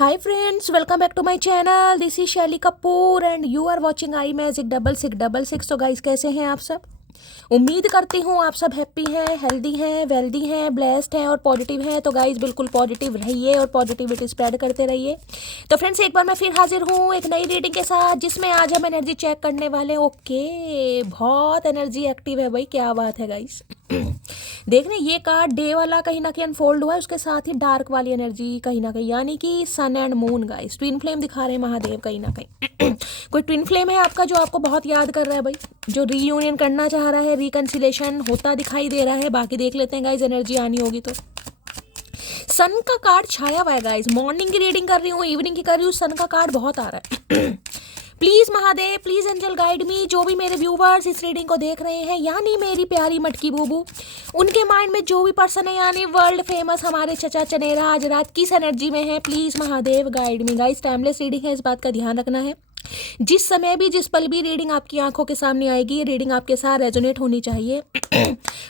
Hi friends, welcome back to my channel. This is Shelly Kapoor and you are watching I magic 6666। तो guys कैसे हैं आप सब? उम्मीद करती हूँ आप सब हैप्पी हैं, हेल्दी हैं, वेल्दी हैं, ब्लेस्ड हैं और पॉजिटिव हैं। तो गाइस बिल्कुल पॉजिटिव रहिए और पॉजिटिविटी स्प्रेड करते रहिए। तो फ्रेंड्स एक बार मैं फिर हाजिर हूँ एक नई रीडिंग के साथ, जिसमें आज हम एनर्जी चेक करने वाले हैं। ओके, बहुत एनर्जी एक्टिव है भाई, क्या बात है गाइस। देख रहे ये कार्ड डे वाला कहीं ना कहीं अनफोल्ड हुआ है, उसके साथ ही डार्क वाली एनर्जी कहीं ना कहीं, यानी कि sun and moon guys, twin flame दिखा रहे हैं महादेव कहीं ना कहीं। कोई ट्विन फ्लेम है आपका जो आपको बहुत याद कर रहा है भाई, जो रीयूनियन करना चाह रहा है, रिकंसिलेशन होता दिखाई दे रहा है। बाकी देख लेते हैं गाइस, एनर्जी आनी होगी तो। सन का कार्ड छाया हुआ है गाइस, मॉर्निंग की रीडिंग कर रही हूँ, इवनिंग की कर रही हूँ, सन का कार्ड बहुत आ रहा है। Please Mahadev, please angel guide me. जो भी मेरे व्यूवर्स इस रीडिंग को देख रहे हैं, यानी मेरी प्यारी मटकी बूबू, उनके माइंड में जो भी पर्सन है, यानी वर्ल्ड फेमस हमारे चचा चनेरा, आज रात किस एनर्जी में है, please Mahadev guide me. Guys timeless reading है, इस बात का ध्यान रखना है। जिस समय भी जिस पल भी रीडिंग आपकी आंखों के सामने आएगी, ये रीडिंग आपके साथ रेजोनेट होनी चाहिए।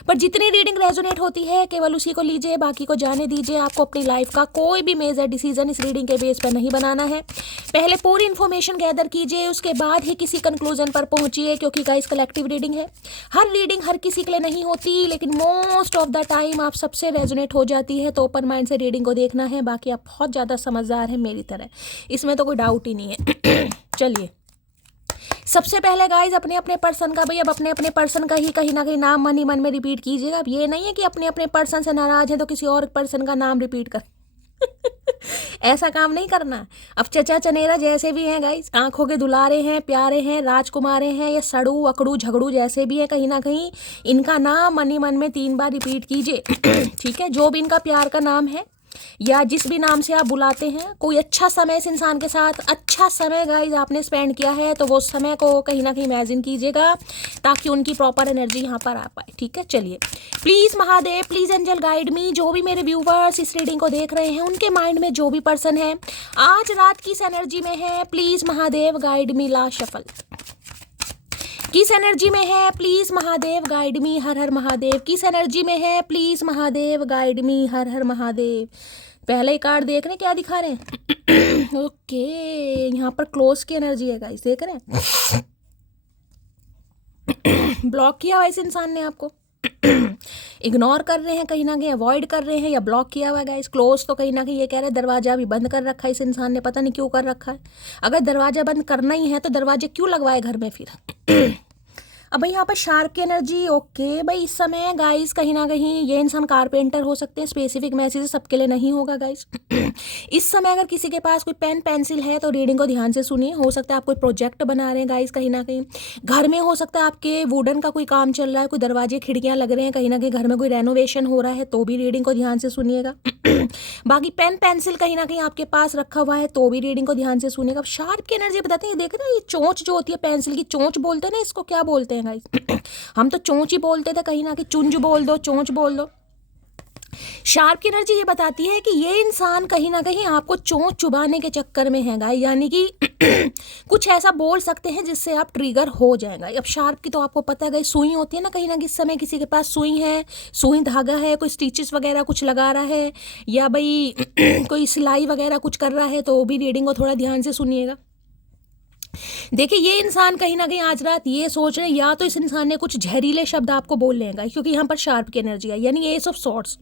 पर जितनी रीडिंग रेजोनेट होती है केवल उसी को लीजिए, बाकी को जाने दीजिए। आपको अपनी लाइफ का कोई भी मेजर डिसीजन इस रीडिंग के बेस पर नहीं बनाना है। पहले पूरी इन्फॉर्मेशन गैदर कीजिए, उसके बाद ही किसी कंक्लूजन पर पहुंचिए, क्योंकि गाइस कलेक्टिव रीडिंग है। हर रीडिंग हर किसी के लिए नहीं होती, लेकिन मोस्ट ऑफ द टाइम आप सबसे रेजोनेट हो जाती है। तो ओपन माइंड से रीडिंग को देखना है। बाकी आप बहुत ज़्यादा समझदार हैं मेरी तरह, इसमें तो कोई डाउट ही नहीं है। चलिए सबसे पहले गाइज अपने अपने पर्सन का, भाई अब अपने अपने पर्सन का ही कहीं ना कहीं नाम मन ही मन में रिपीट कीजिएगा। अब ये नहीं है कि अपने अपने पर्सन से नाराज है तो किसी और पर्सन का नाम रिपीट कर। ऐसा काम नहीं करना। अब चचा चनेरा जैसे भी हैं गाइज, आंखों के दुलारे हैं, प्यारे हैं, राजकुमारे हैं, या सड़ू अकड़ू झगड़ू जैसे भी है, कहीं ना कहीं इनका नाम मन ही मन में 3 बार रिपीट कीजिए। ठीक है, जो भी इनका प्यार का नाम है या जिस भी नाम से आप बुलाते हैं, कोई अच्छा समय इस इंसान के साथ, अच्छा समय गाइज आपने स्पेंड किया है, तो वो समय को कहीं ना कहीं इमेजिन कीजिएगा, ताकि उनकी प्रॉपर एनर्जी यहाँ पर आ पाए। ठीक है, चलिए please Mahadev, please angel guide me. जो भी मेरे व्यूवर्स इस रीडिंग को देख रहे हैं, उनके माइंड में जो भी पर्सन है आज रात किस एनर्जी में है, please Mahadev guide me. Last shuffle किस एनर्जी में है, प्लीज महादेव गाइड मी। हर हर महादेव। किस एनर्जी में है, प्लीज महादेव गाइड मी। हर हर महादेव। पहले ही कार्ड देख रहे हैं क्या दिखा रहे हैं। ओके, यहाँ पर क्लोज की एनर्जी है गाइस, देख रहे हैं। ब्लॉक किया हुआ इस इंसान ने आपको, इग्नोर कर रहे हैं, कहीं ना कहीं अवॉइड कर रहे हैं, या ब्लॉक किया हुआ है गाइस। क्लोज तो कहीं ना कहीं ये कह रहे हैं दरवाजा भी बंद कर रखा है इस इंसान ने, पता नहीं क्यों कर रखा है। अगर दरवाजा बंद करना ही है तो दरवाजे क्यों लगवाए घर में फिर। अब भाई यहाँ पर शार्क की एनर्जी। ओके भाई, इस समय गाइस कहीं ना कहीं ये इंसान कारपेंटर हो सकते हैं। स्पेसिफिक मैसेज सबके लिए नहीं होगा गाइस। इस समय अगर किसी के पास कोई पेन पेंसिल है तो रीडिंग को ध्यान से सुनिए। हो सकता है आप कोई प्रोजेक्ट बना रहे हैं गाइस, कहीं ना कहीं घर में हो सकता है आपके वुडन का कोई काम चल रहा है, कोई दरवाजे खिड़कियां लग रहे हैं, कहीं ना कहीं घर में कोई रेनोवेशन हो रहा है, तो भी रीडिंग को ध्यान से सुनिएगा। बाकी पेन पेंसिल कहीं ना कहीं आपके पास रखा हुआ है तो भी रीडिंग को ध्यान से सुनिएगा। अब शार्प की एनर्जी बताते हैं, ये देख रहे हैं, ये चोंच जो होती है पेंसिल की, चोंच बोलते हैं ना, इसको क्या बोलते हैं गाइस। हम तो चोंच ही बोलते थे, कहीं ना कहीं चुंज बोल दो, चोंच बोल दो। शार्प की एनर्जी ये बताती है कि ये इंसान कहीं ना कहीं आपको चोंच चुबाने के चक्कर में है गाइस, यानी कि कुछ ऐसा बोल सकते हैं जिससे आप ट्रिगर हो जाएगा। अब शार्प की तो आपको पता है गाइस, सुई होती है ना, कहीं ना किस समय किसी के पास सुई है, सुई धागा है, कोई स्टिचेस वगैरह कुछ लगा रहा है, या भाई कोई सिलाई वगैरह कुछ कर रहा है, तो भी रीडिंग को थोड़ा ध्यान से सुनिएगा। देखिए ये इंसान कहीं ना कहीं आज रात ये सोच रहे हैं, या तो इस इंसान ने कुछ जहरीले शब्द आपको बोल लेगा, क्योंकि यहाँ पर शार्प की एनर्जी है, यानी एस ऑफ सॉर्ड्स।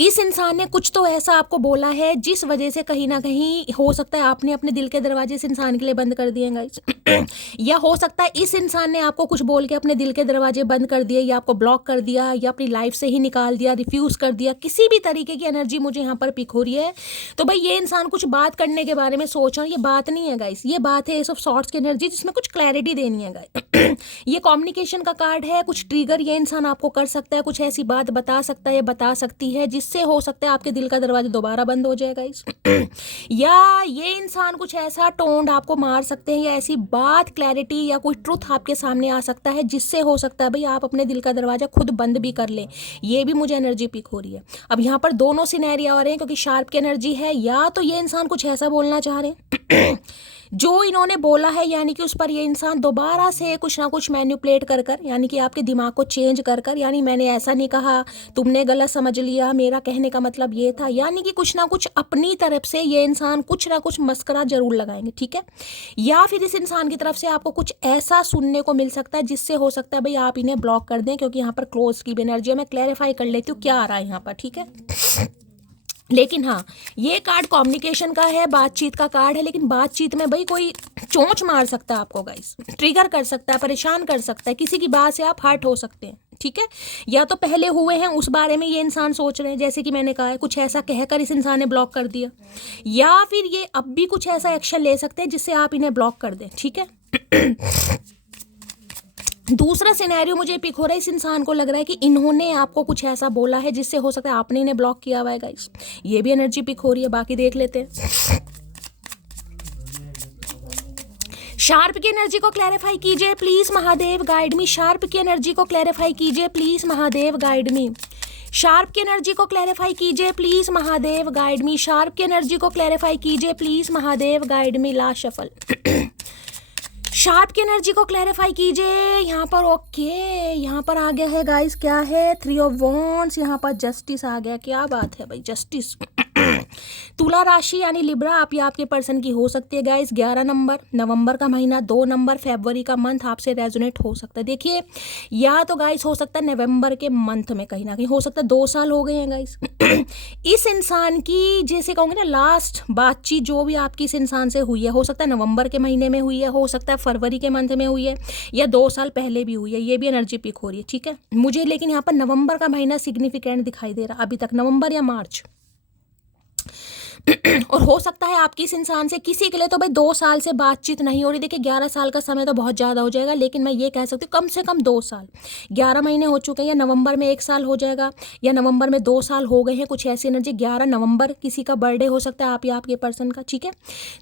इस इंसान ने कुछ तो ऐसा आपको बोला है जिस वजह से कहीं ना कहीं हो सकता है आपने अपने दिल के दरवाजे इस इंसान के लिए बंद कर दिए गाइस। या हो सकता है इस इंसान ने आपको कुछ बोल के अपने दिल के दरवाजे बंद कर दिए, या आपको ब्लॉक कर दिया, या अपनी लाइफ से ही निकाल दिया, रिफ्यूज कर दिया। किसी भी तरीके की एनर्जी मुझे यहाँ पर पिक हो रही है। तो भाई ये इंसान कुछ बात करने के बारे में सोच रहा है। ये बात नहीं है गाइस, ये बात है एस ऑफ सॉर्ड्स की एनर्जी, जिसमें कुछ क्लैरिटी देनी है गाइस। ये कम्युनिकेशन का कार्ड है। कुछ ट्रिगर ये इंसान आपको कर सकता है, कुछ ऐसी बात बता सकता है, बता सकती है, जिससे हो सकता है आपके दिल का दरवाजा दोबारा बंद हो जाएगा इस। या ये इंसान कुछ ऐसा टोंड आपको मार सकते हैं, या ऐसी बात क्लैरिटी या कोई ट्रुथ आपके सामने आ सकता है, जिससे हो सकता है भाई आप अपने दिल का दरवाजा खुद बंद भी कर लें। ये भी मुझे एनर्जी पिक हो रही है। अब यहाँ पर दोनों सिनेरियो आ रहे हैं, क्योंकि शार्प की एनर्जी है, या तो ये इंसान कुछ ऐसा बोलना चाह रहे हैं जो इन्होंने बोला है, यानी कि उस पर ये इंसान दोबारा से कुछ ना कुछ मैनिपुलेट कर कर, यानी कि आपके दिमाग को चेंज कर कर, यानी मैंने ऐसा नहीं कहा, तुमने गलत समझ लिया, दिया, मेरा कहने का मतलब ये था, यानी कि कुछ ना कुछ अपनी तरफ से ये इंसान कुछ ना कुछ मस्करा जरूर लगाएंगे, ठीक है। या फिर इस इंसान की तरफ से आपको कुछ ऐसा सुनने को मिल सकता है जिससे हो सकता है भाई आप इन्हें ब्लॉक कर दें, क्योंकि यहाँ पर क्लोज की भी एनर्जी है। मैं क्लैरिफाई कर लेती हूँ क्या आ रहा है यहाँ पर, ठीक है। लेकिन हाँ, ये कार्ड कम्युनिकेशन का है, बातचीत का कार्ड है, लेकिन बातचीत में भाई कोई चोंच मार सकता है आपको गाइस, ट्रिगर कर सकता है, परेशान कर सकता है, किसी की बात से आप हर्ट हो सकते हैं, ठीक है। या तो पहले हुए हैं उस बारे में ये इंसान सोच रहे हैं, जैसे कि मैंने कहा है कुछ ऐसा कहकर इस इंसान ने ब्लॉक कर दिया, या फिर ये अब भी कुछ ऐसा एक्शन ले सकते हैं जिससे आप इन्हें ब्लॉक कर दें, ठीक है। दूसरा सिनेरियो मुझे पिक हो रहा है, इस इंसान को लग रहा है कि इन्होंने आपको कुछ ऐसा बोला है जिससे हो सकता है आपने इन्हें ब्लॉक किया हुआ है गाइस, ये भी एनर्जी पिक हो रही है। बाकी देख लेते हैं। शार्प की एनर्जी को क्लैरिफाई कीजिए please Mahadev, guide me. Sharp की एनर्जी को क्लैरिफाई कीजिए please Mahadev, guide me. Sharp की एनर्जी को क्लैरिफाई कीजिए please Mahadev, guide me. Sharp की एनर्जी को क्लैरिफाई कीजिए please Mahadev, guide me. Last shuffle. Sharp की एनर्जी को क्लैरिफाई कीजिए यहाँ पर। ओके, यहाँ पर आ गया है गाइस, क्या है, 3 ऑफ वॉन्ड्स, यहाँ पर जस्टिस आ गया। क्या बात है भाई, जस्टिस। तुला राशि यानी लिब्रा आप या आपके पर्सन की हो सकती है गाइस। 11 नंबर नवंबर का महीना, 2 नंबर फरवरी का मंथ आपसे रेजोनेट हो सकता है। देखिए, या तो गाइस हो सकता है नवंबर के मंथ में कहीं ना कहीं, हो सकता है 2 साल हो गए हैं गाइस। इस इंसान की जैसे कहूँगे ना लास्ट बातचीत जो भी आपकी इस इंसान से हुई है, हो सकता है नवंबर के महीने में हुई है, हो सकता है फरवरी के मंथ में हुई है, या 2 साल पहले भी हुई है। ये भी एनर्जी पिक हो रही है, ठीक है मुझे। लेकिन यहाँ पर नवंबर का महीना सिग्निफिकेंट दिखाई दे रहा अभी तक, नवंबर या मार्च। और हो सकता है आपकी इस इंसान से किसी के लिए तो भाई 2 साल से बातचीत नहीं हो रही। देखिए 11 साल का समय तो बहुत ज़्यादा हो जाएगा, लेकिन मैं ये कह सकती हूँ कम से कम 2 साल, 11 महीने हो चुके हैं, या नवंबर में 1 साल हो जाएगा, या नवंबर में 2 साल हो गए हैं, कुछ ऐसी एनर्जी। 11 नवंबर किसी का बर्थडे हो सकता है आप या आपके पर्सन का, ठीक है।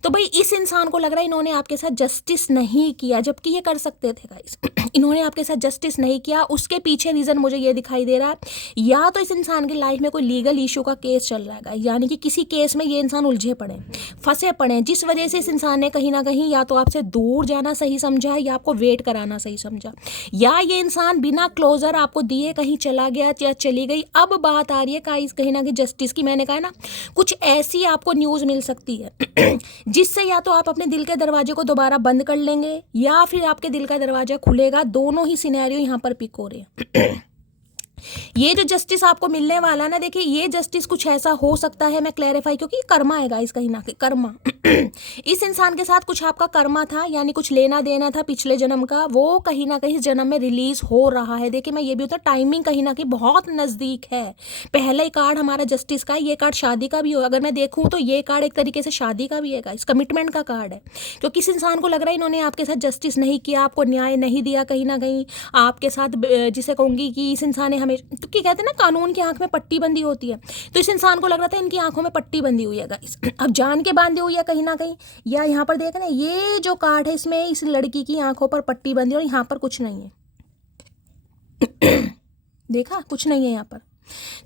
तो भाई इस इंसान को लग रहा है इन्होंने आपके साथ जस्टिस नहीं किया, जबकि ये कर सकते थे गाइस। इन्होंने आपके साथ जस्टिस नहीं किया, उसके पीछे रीज़न मुझे ये दिखाई दे रहा है, या तो इस इंसान की लाइफ में कोई लीगल इशू का केस चल रहा है, यानी कि किसी केस में ये इंसान उलझे पड़े, फंसे पड़े, जिस वजह से इस इंसान ने कहीं ना कहीं या तो आपसे दूर जाना सही समझा, या आपको वेट कराना सही समझा, या ये इंसान बिना क्लोजर आपको दिए कहीं चला गया या चली गई। अब बात आ रही है कहीं ना कहीं जस्टिस की। मैंने कहा ना कुछ ऐसी आपको न्यूज़ मिल सकती है जिससे या तो आप अपने दिल के दरवाजे को दोबारा बंद कर लेंगे, या फिर आपके दिल का दरवाजा खुलेगा। दोनों ही सिनेरियो यहाँ पर पिक हो रहे हैं। ये जो जस्टिस आपको मिलने वाला ना, देखिए ये जस्टिस कुछ ऐसा हो सकता है, मैं क्लैरिफाई, क्योंकि कर्मा है गाइस, कहीं ना कहीं कर्मा। इस इंसान के साथ कुछ आपका कर्मा था, यानी कुछ लेना देना था पिछले जन्म का, वो कहीं ना कहीं इस जन्म में रिलीज हो रहा है। देखिए मैं ये भी होता, टाइमिंग कहीं ना कहीं बहुत नज़दीक है। पहले कार्ड हमारा जस्टिस का है, ये कार्ड शादी का भी हो, अगर मैं देखूँ तो ये कार्ड एक तरीके से शादी का भी है गाइस, कमिटमेंट का कार्ड है। क्योंकि इस इंसान को लग रहा है इन्होंने आपके साथ जस्टिस नहीं किया, आपको न्याय नहीं दिया, कहीं ना कहीं आपके साथ, जिसे कहूँगी कि इस इंसान ने हमें, क्योंकि कहते हैं ना कानून की आंख में पट्टी बंदी होती है, तो इस इंसान को लग रहा था इनकी आंखों में पट्टी बंदी हुई है गाइस। अब जान के बांधी हुई है कहीं ना कहीं, या यहाँ पर देखें ना ये जो कार्ड है इसमें इस लड़की की आंखों पर पट्टी बंदी, और यहाँ पर कुछ नहीं है। देखा, कुछ नहीं है यहाँ पर।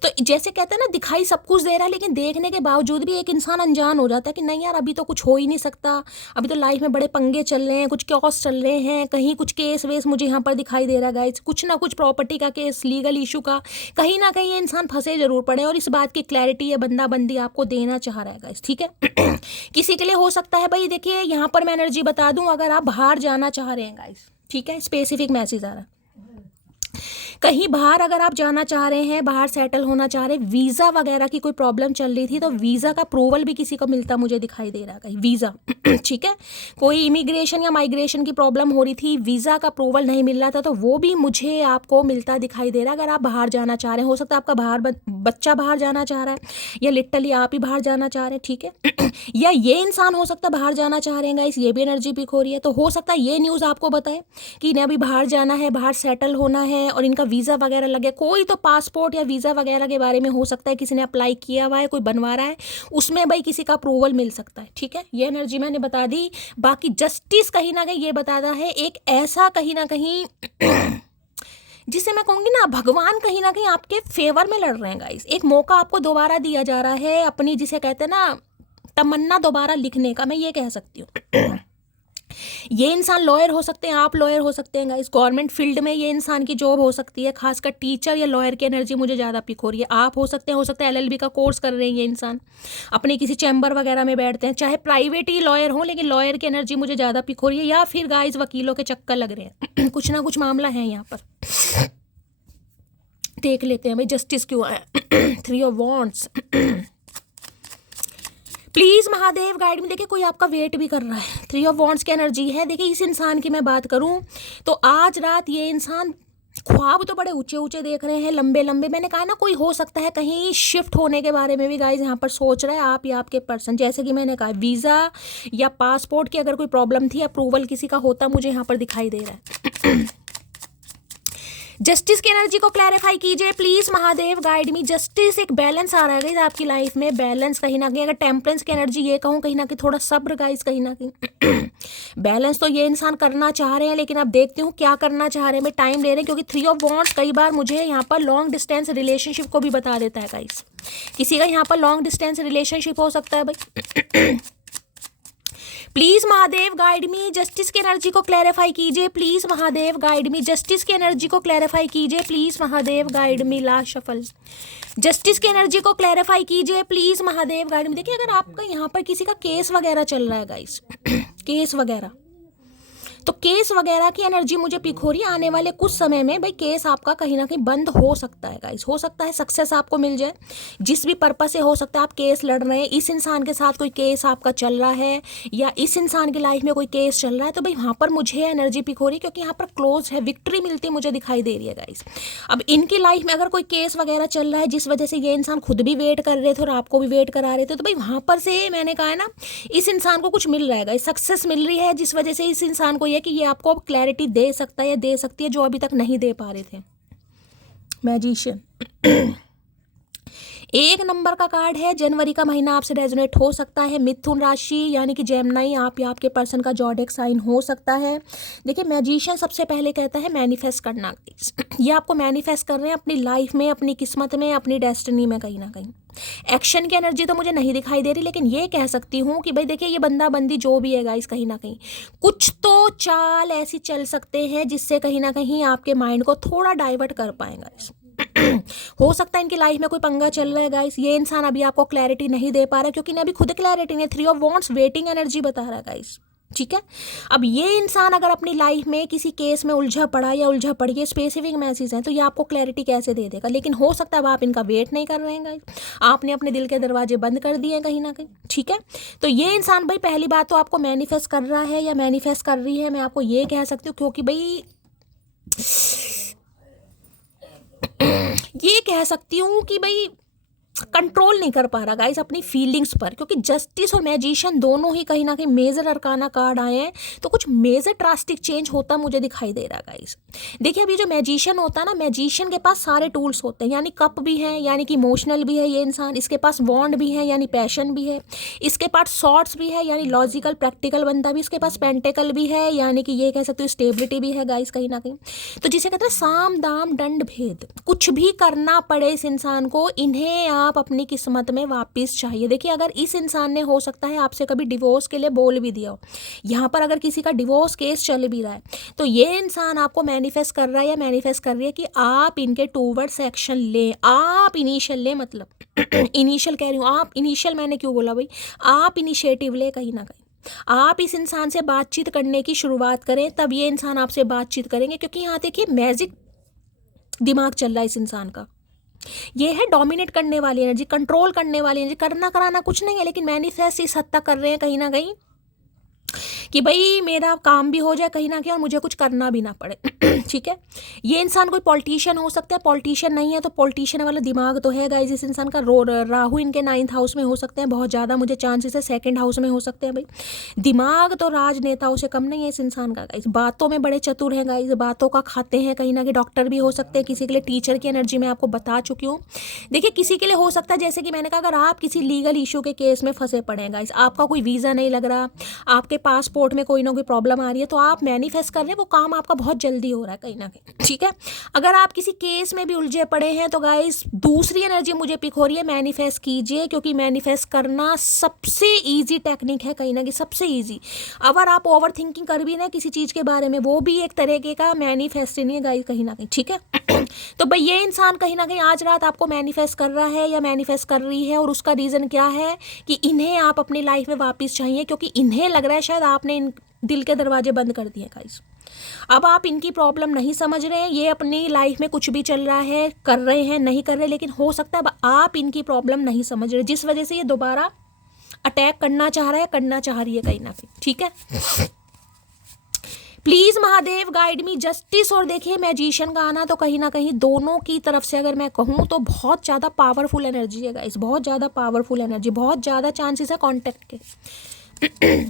तो जैसे कहते हैं ना दिखाई सब कुछ दे रहा है, लेकिन देखने के बावजूद भी एक इंसान अनजान हो जाता है कि नहीं यार अभी तो कुछ हो ही नहीं सकता, अभी तो लाइफ में बड़े पंगे चल रहे हैं, कुछ क्योस चल रहे हैं, कहीं कुछ केस वेस मुझे यहाँ पर दिखाई दे रहा है गाइस, कुछ ना कुछ प्रॉपर्टी का केस, लीगल इशू का, कहीं ना कहीं ये इंसान फंसे जरूर पड़े। और इस बात की क्लैरिटी ये बंदा बंदी आपको देना चाह रहा है गाइस, ठीक है। किसी के लिए हो सकता है भाई, देखिए यहाँ पर मैं एनर्जी बता दूं, अगर आप बाहर जाना चाह रहे हैं गाइस, ठीक है, स्पेसिफिक मैसेज आ रहा है, कहीं बाहर अगर आप जाना चाह रहे हैं, बाहर सेटल होना चाह रहे हैं, वीज़ा वगैरह की कोई प्रॉब्लम चल रही थी, तो वीज़ा का अप्रूवल भी किसी को मिलता मुझे दिखाई दे रहा है कहीं, वीज़ा। ठीक है, कोई इमिग्रेशन या माइग्रेशन की प्रॉब्लम हो रही थी, वीज़ा का अप्रूवल नहीं मिल रहा था, तो वो भी मुझे आपको मिलता दिखाई दे रहा है। अगर आप बाहर जाना चाह रहे हैं, हो सकता है आपका बाहर बच्चा बाहर जाना चाह रहा है, या लिटरली आप ही बाहर जाना चाह रहे हैं, ठीक है। या ये इंसान हो सकता है बाहर जाना चाह रहे हैं गाइस, ये भी एनर्जी पिक हो रही है। तो हो सकता है ये न्यूज़ आपको बताए कि इन्हें अभी बाहर जाना है, बाहर सेटल होना है, और इनका वीज़ा वगैरह लगे। कोई तो पासपोर्ट या वीज़ा वगैरह के बारे में हो सकता है किसी ने अप्लाई किया हुआ है, कोई बनवा रहा है, उसमें भाई किसी का अप्रूवल मिल सकता है, ठीक है। ये एनर्जी मैंने बता दी। बाकी जस्टिस कहीं ना कहीं ये बताता है एक ऐसा कहीं ना कहीं जिसे मैं कहूँगी ना भगवान कहीं ना कहीं आपके फेवर में लड़ रहे हैं गाइस। एक मौका आपको दोबारा दिया जा रहा है अपनी, जिसे कहते हैं ना तमन्ना दोबारा लिखने का, मैं ये कह सकती हूँ। ये इंसान लॉयर हो सकते हैं, आप लॉयर हो सकते हैं गाइस। गवर्नमेंट फील्ड में ये इंसान की जॉब हो सकती है, खासकर टीचर या लॉयर की एनर्जी मुझे ज़्यादा पिक हो रही है। आप हो सकते हैं LLB का कोर्स कर रहे हैं ये इंसान, अपने किसी चैम्बर वगैरह में बैठते हैं, चाहे प्राइवेट ही लॉयर हो, लेकिन लॉयर की एनर्जी मुझे ज़्यादा पिक हो रही है। या फिर गाइस वकीलों के चक्कर लग रहे हैं कुछ ना कुछ मामला है यहाँ पर। देख लेते हैं भाई जस्टिस क्यों आया। 3 of wands. Please Mahadev guide में। देखिए कोई आपका वेट भी कर रहा है, 3 ऑफ वॉन्ड्स की एनर्जी है। देखिए इस इंसान की मैं बात करूं तो आज रात ये इंसान ख्वाब तो बड़े ऊंचे ऊंचे देख रहे हैं, लंबे लंबे। मैंने कहा ना कोई हो सकता है कहीं शिफ्ट होने के बारे में भी गाइज यहाँ पर सोच रहा है, आप या आपके पर्सन। जैसे कि मैंने कहा वीज़ा या पासपोर्ट की अगर कोई प्रॉब्लम थी, अप्रूवल किसी का होता, मुझे यहाँ पर दिखाई दे रहा है। जस्टिस की एनर्जी को क्लैरिफाई कीजिए please Mahadev guide me. Justice एक बैलेंस आ रहा है गाइज आपकी लाइफ में, बैलेंस कहीं ना कहीं। अगर टेम्परेंस की एनर्जी ये कहूँ कहीं ना कहीं थोड़ा सब्र गाइज, कहीं ना कहीं बैलेंस तो ये इंसान करना चाह रहे हैं, लेकिन अब देखती हूँ क्या करना चाह रहे हैं। मैं टाइम ले रहे हैं क्योंकि 3 ऑफ वॉन्ड्स कई बार मुझे यहाँ पर लॉन्ग डिस्टेंस रिलेशनशिप को भी बता देता है गाइज। किसी का यहाँ पर लॉन्ग डिस्टेंस रिलेशनशिप हो सकता है भाई। Please Mahadev guide me. Justice की एनर्जी को क्लैरिफाई कीजिए please Mahadev guide me. Justice की एनर्जी को क्लैरिफाई कीजिए please Mahadev guide me. Last shuffle. Justice की एनर्जी को क्लैरिफाई कीजिए प्लीज महादेव गाइड मी। देखिए अगर आपका यहाँ पर किसी का केस वगैरह चल रहा है गाइस, केस वगैरह, तो केस वगैरह की एनर्जी मुझे पिक हो रही है। आने वाले कुछ समय में भाई केस आपका कहीं ना कहीं बंद हो सकता है गाइस, हो सकता है सक्सेस आपको मिल जाए जिस भी पर्पस से। हो सकता है आप केस लड़ रहे हैं, इस इंसान के साथ कोई केस आपका चल रहा है, या इस इंसान की लाइफ में कोई केस चल रहा है, तो भाई वहाँ पर मुझे एनर्जी पिक हो रही है क्योंकि यहाँ पर क्लोज है, विक्ट्री मिलती मुझे दिखाई दे रही है गाइस। अब इनकी लाइफ में अगर कोई केस वगैरह चल रहा है जिस वजह से ये इंसान खुद भी वेट कर रहे थे और आपको भी वेट करा रहे थे, तो भाई वहाँ पर से मैंने कहा है ना, इस इंसान को कुछ मिल रहा है गाइस, सक्सेस मिल रही है, जिस वजह से इस इंसान को यह कि ये आपको क्लैरिटी दे सकता है या दे सकती है जो अभी तक नहीं दे पा रहे थे। मैजिशियन 1 नंबर का कार्ड है। जनवरी का महीना आपसे रेजोनेट हो सकता है। मिथुन राशि यानी कि जेमिनी आप या आपके पर्सन का ज़ोडिएक साइन हो सकता है। देखिए मैजिशियन सबसे पहले कहता है मैनिफेस्ट करना। ये आपको मैनिफेस्ट कर रहे हैं अपनी लाइफ में, अपनी किस्मत में, अपनी डेस्टिनी में। कहीं ना कहीं एक्शन की एनर्जी तो मुझे नहीं दिखाई दे रही, लेकिन ये कह सकती हूँ कि भाई देखिए ये बंदा बंदी जो भी है गाइस, कहीं ना कहीं कुछ तो चाल ऐसी चल सकते हैं जिससे कहीं ना कहीं आपके माइंड को थोड़ा डाइवर्ट कर पाएगा। हो सकता है इनकी लाइफ में कोई पंगा चल रहा है गाइस, ये इंसान अभी आपको क्लैरिटी नहीं दे पा रहा है क्योंकि इन्हें अभी खुद क्लैरिटी नहीं। 3 ऑफ वॉन्ड्स वेटिंग एनर्जी बता रहा है गाइस, ठीक है। अब ये इंसान अगर अपनी लाइफ में किसी केस में उलझा पड़ा या उलझा पड़ी, ये स्पेसिफिक मैसेज हैं, तो ये आपको क्लैरिटी कैसे दे देगा। लेकिन हो सकता है अब आप इनका वेट नहीं कर रहे हैं गाइस, आपने अपने दिल के दरवाजे बंद कर दिए हैं कहीं ना कहीं, ठीक है। तो ये इंसान भाई पहली बात तो आपको मैनिफेस्ट कर रहा है या मैनिफेस्ट कर रही है, मैं आपको ये कह सकती हूँ, क्योंकि भाई ये कह सकती हूँ कि भाई कंट्रोल नहीं कर पा रहा गाइस अपनी फीलिंग्स पर, क्योंकि जस्टिस और मैजिशियन दोनों ही कहीं ना कहीं मेजर अरकाना कार्ड आए हैं, तो कुछ मेजर ड्रास्टिक चेंज होता मुझे दिखाई दे रहा गाइस। देखिए अभी जो मैजिशियन होता है ना, मैजिशियन के पास सारे टूल्स होते हैं, यानी कप भी है यानी कि इमोशनल भी है ये इंसान, इसके पास वॉन्ड भी है यानी पैशन भी है, इसके पास सॉर्ड्स भी है यानी लॉजिकल प्रैक्टिकल बनता भी, इसके पास पेंटिकल भी है यानी कि ये कह सकते हो स्टेबिलिटी भी है गाइस कहीं ना कहीं। तो जिसे कहते हैं साम दाम दंड भेद, कुछ भी करना पड़े इस इंसान को, इन्हें आप अपनी किस्मत में वापस चाहिए। देखिए अगर इस इंसान ने हो सकता है आपसे कभी डिवोर्स के लिए बोल भी दिया हो, यहाँ पर अगर किसी का डिवोर्स केस चल भी रहा है, तो ये इंसान आपको मैनिफेस्ट कर रहा है या मैनिफेस्ट कर रही है कि आप इनके टूवर्ड्स एक्शन लें, आप इनिशियल लें, मतलब इनिशियल कह रही हूँ, आप इनिशियल, मैंने क्यों बोला भाई, आप इनिशिएटिव ले, कहीं ना कहीं आप इस इंसान से बातचीत करने की शुरुआत करें, तब ये इंसान आपसे बातचीत करेंगे। क्योंकि यहाँ देखिए मैजिक दिमाग चल रहा है इस इंसान का, ये है डोमिनेट करने वाली एनर्जी, कंट्रोल करने वाली एनर्जी। करना कराना कुछ नहीं है, लेकिन मैनिफेस्ट इस हद तक कर रहे हैं कहीं ना कहीं कि भाई मेरा काम भी हो जाए कहीं ना कहीं और मुझे कुछ करना भी ना पड़े, ठीक है। ये इंसान कोई पॉलिटिशियन हो सकता है, पॉलिटिशियन नहीं है तो पॉलिटिशियन वाला दिमाग तो है गाइस इस इंसान का। राहु इनके 9th हाउस में हो सकते हैं, बहुत ज़्यादा मुझे चांसेस है 2nd हाउस में हो सकते हैं। भाई दिमाग तो राजनेताओं से कम नहीं है इस इंसान का गाइस, बातों में बड़े चतुर हैं गाइस, बातों का खाते हैं कहीं ना कहीं। डॉक्टर भी हो सकते हैं, किसी के लिए टीचर की एनर्जी मैं आपको बता चुकी हूँ। देखिए किसी के लिए हो सकता है, जैसे कि मैंने कहा, अगर आप किसी लीगल इशू के केस में फंसे पड़े हैं गाइस, आपका कोई वीज़ा नहीं लग रहा, आपके आपके पासपोर्ट में कोई ना कोई प्रॉब्लम आ रही है, तो आप मैनिफेस्ट कर रहे हैं, वो काम आपका बहुत जल्दी हो रहा है कहीं ना कहीं, ठीक है। अगर आप किसी केस में भी उलझे पड़े हैं तो गाइस दूसरी एनर्जी मुझे पिक हो रही है, मैनिफेस्ट कीजिए, क्योंकि मैनिफेस्ट करना सबसे ईजी टेक्निक है कहीं ना कहीं, सबसे ईजी। अगर आप ओवर थिंकिंग कर भी ना किसी चीज़ के बारे में, वो भी एक तरीके का मैनिफेस्ट नहीं है गाइस कहीं ना कहीं, ठीक है। तो भाई ये इंसान कहीं ना कहीं आज रात आपको मैनिफेस्ट कर रहा है या मैनिफेस्ट कर रही है, और उसका रीज़न क्या है कि इन्हें आप अपनी लाइफ में वापस चाहिए, क्योंकि इन्हें लग रहा है शायद आपने इन दिल के दरवाजे बंद कर दिए गाइस। अब आप इनकी प्रॉब्लम नहीं समझ रहे हैं, ये अपनी लाइफ में कुछ भी चल रहा है, कर रहे हैं नहीं कर रहे, लेकिन हो सकता है अब आप इनकी प्रॉब्लम नहीं समझ रहे, जिस वजह से ये दोबारा अटैक करना चाह रहा है, करना चाह रही है कहीं ना कहीं, ठीक है। Please Mahadev guide me justice. और देखिए मैजिशियन का आना तो कहीं ना कहीं दोनों की तरफ से अगर मैं कहूँ तो बहुत ज़्यादा पावरफुल एनर्जी है गाइस, बहुत ज़्यादा पावरफुल एनर्जी, बहुत ज़्यादा चांसेस है कॉन्टेक्ट के।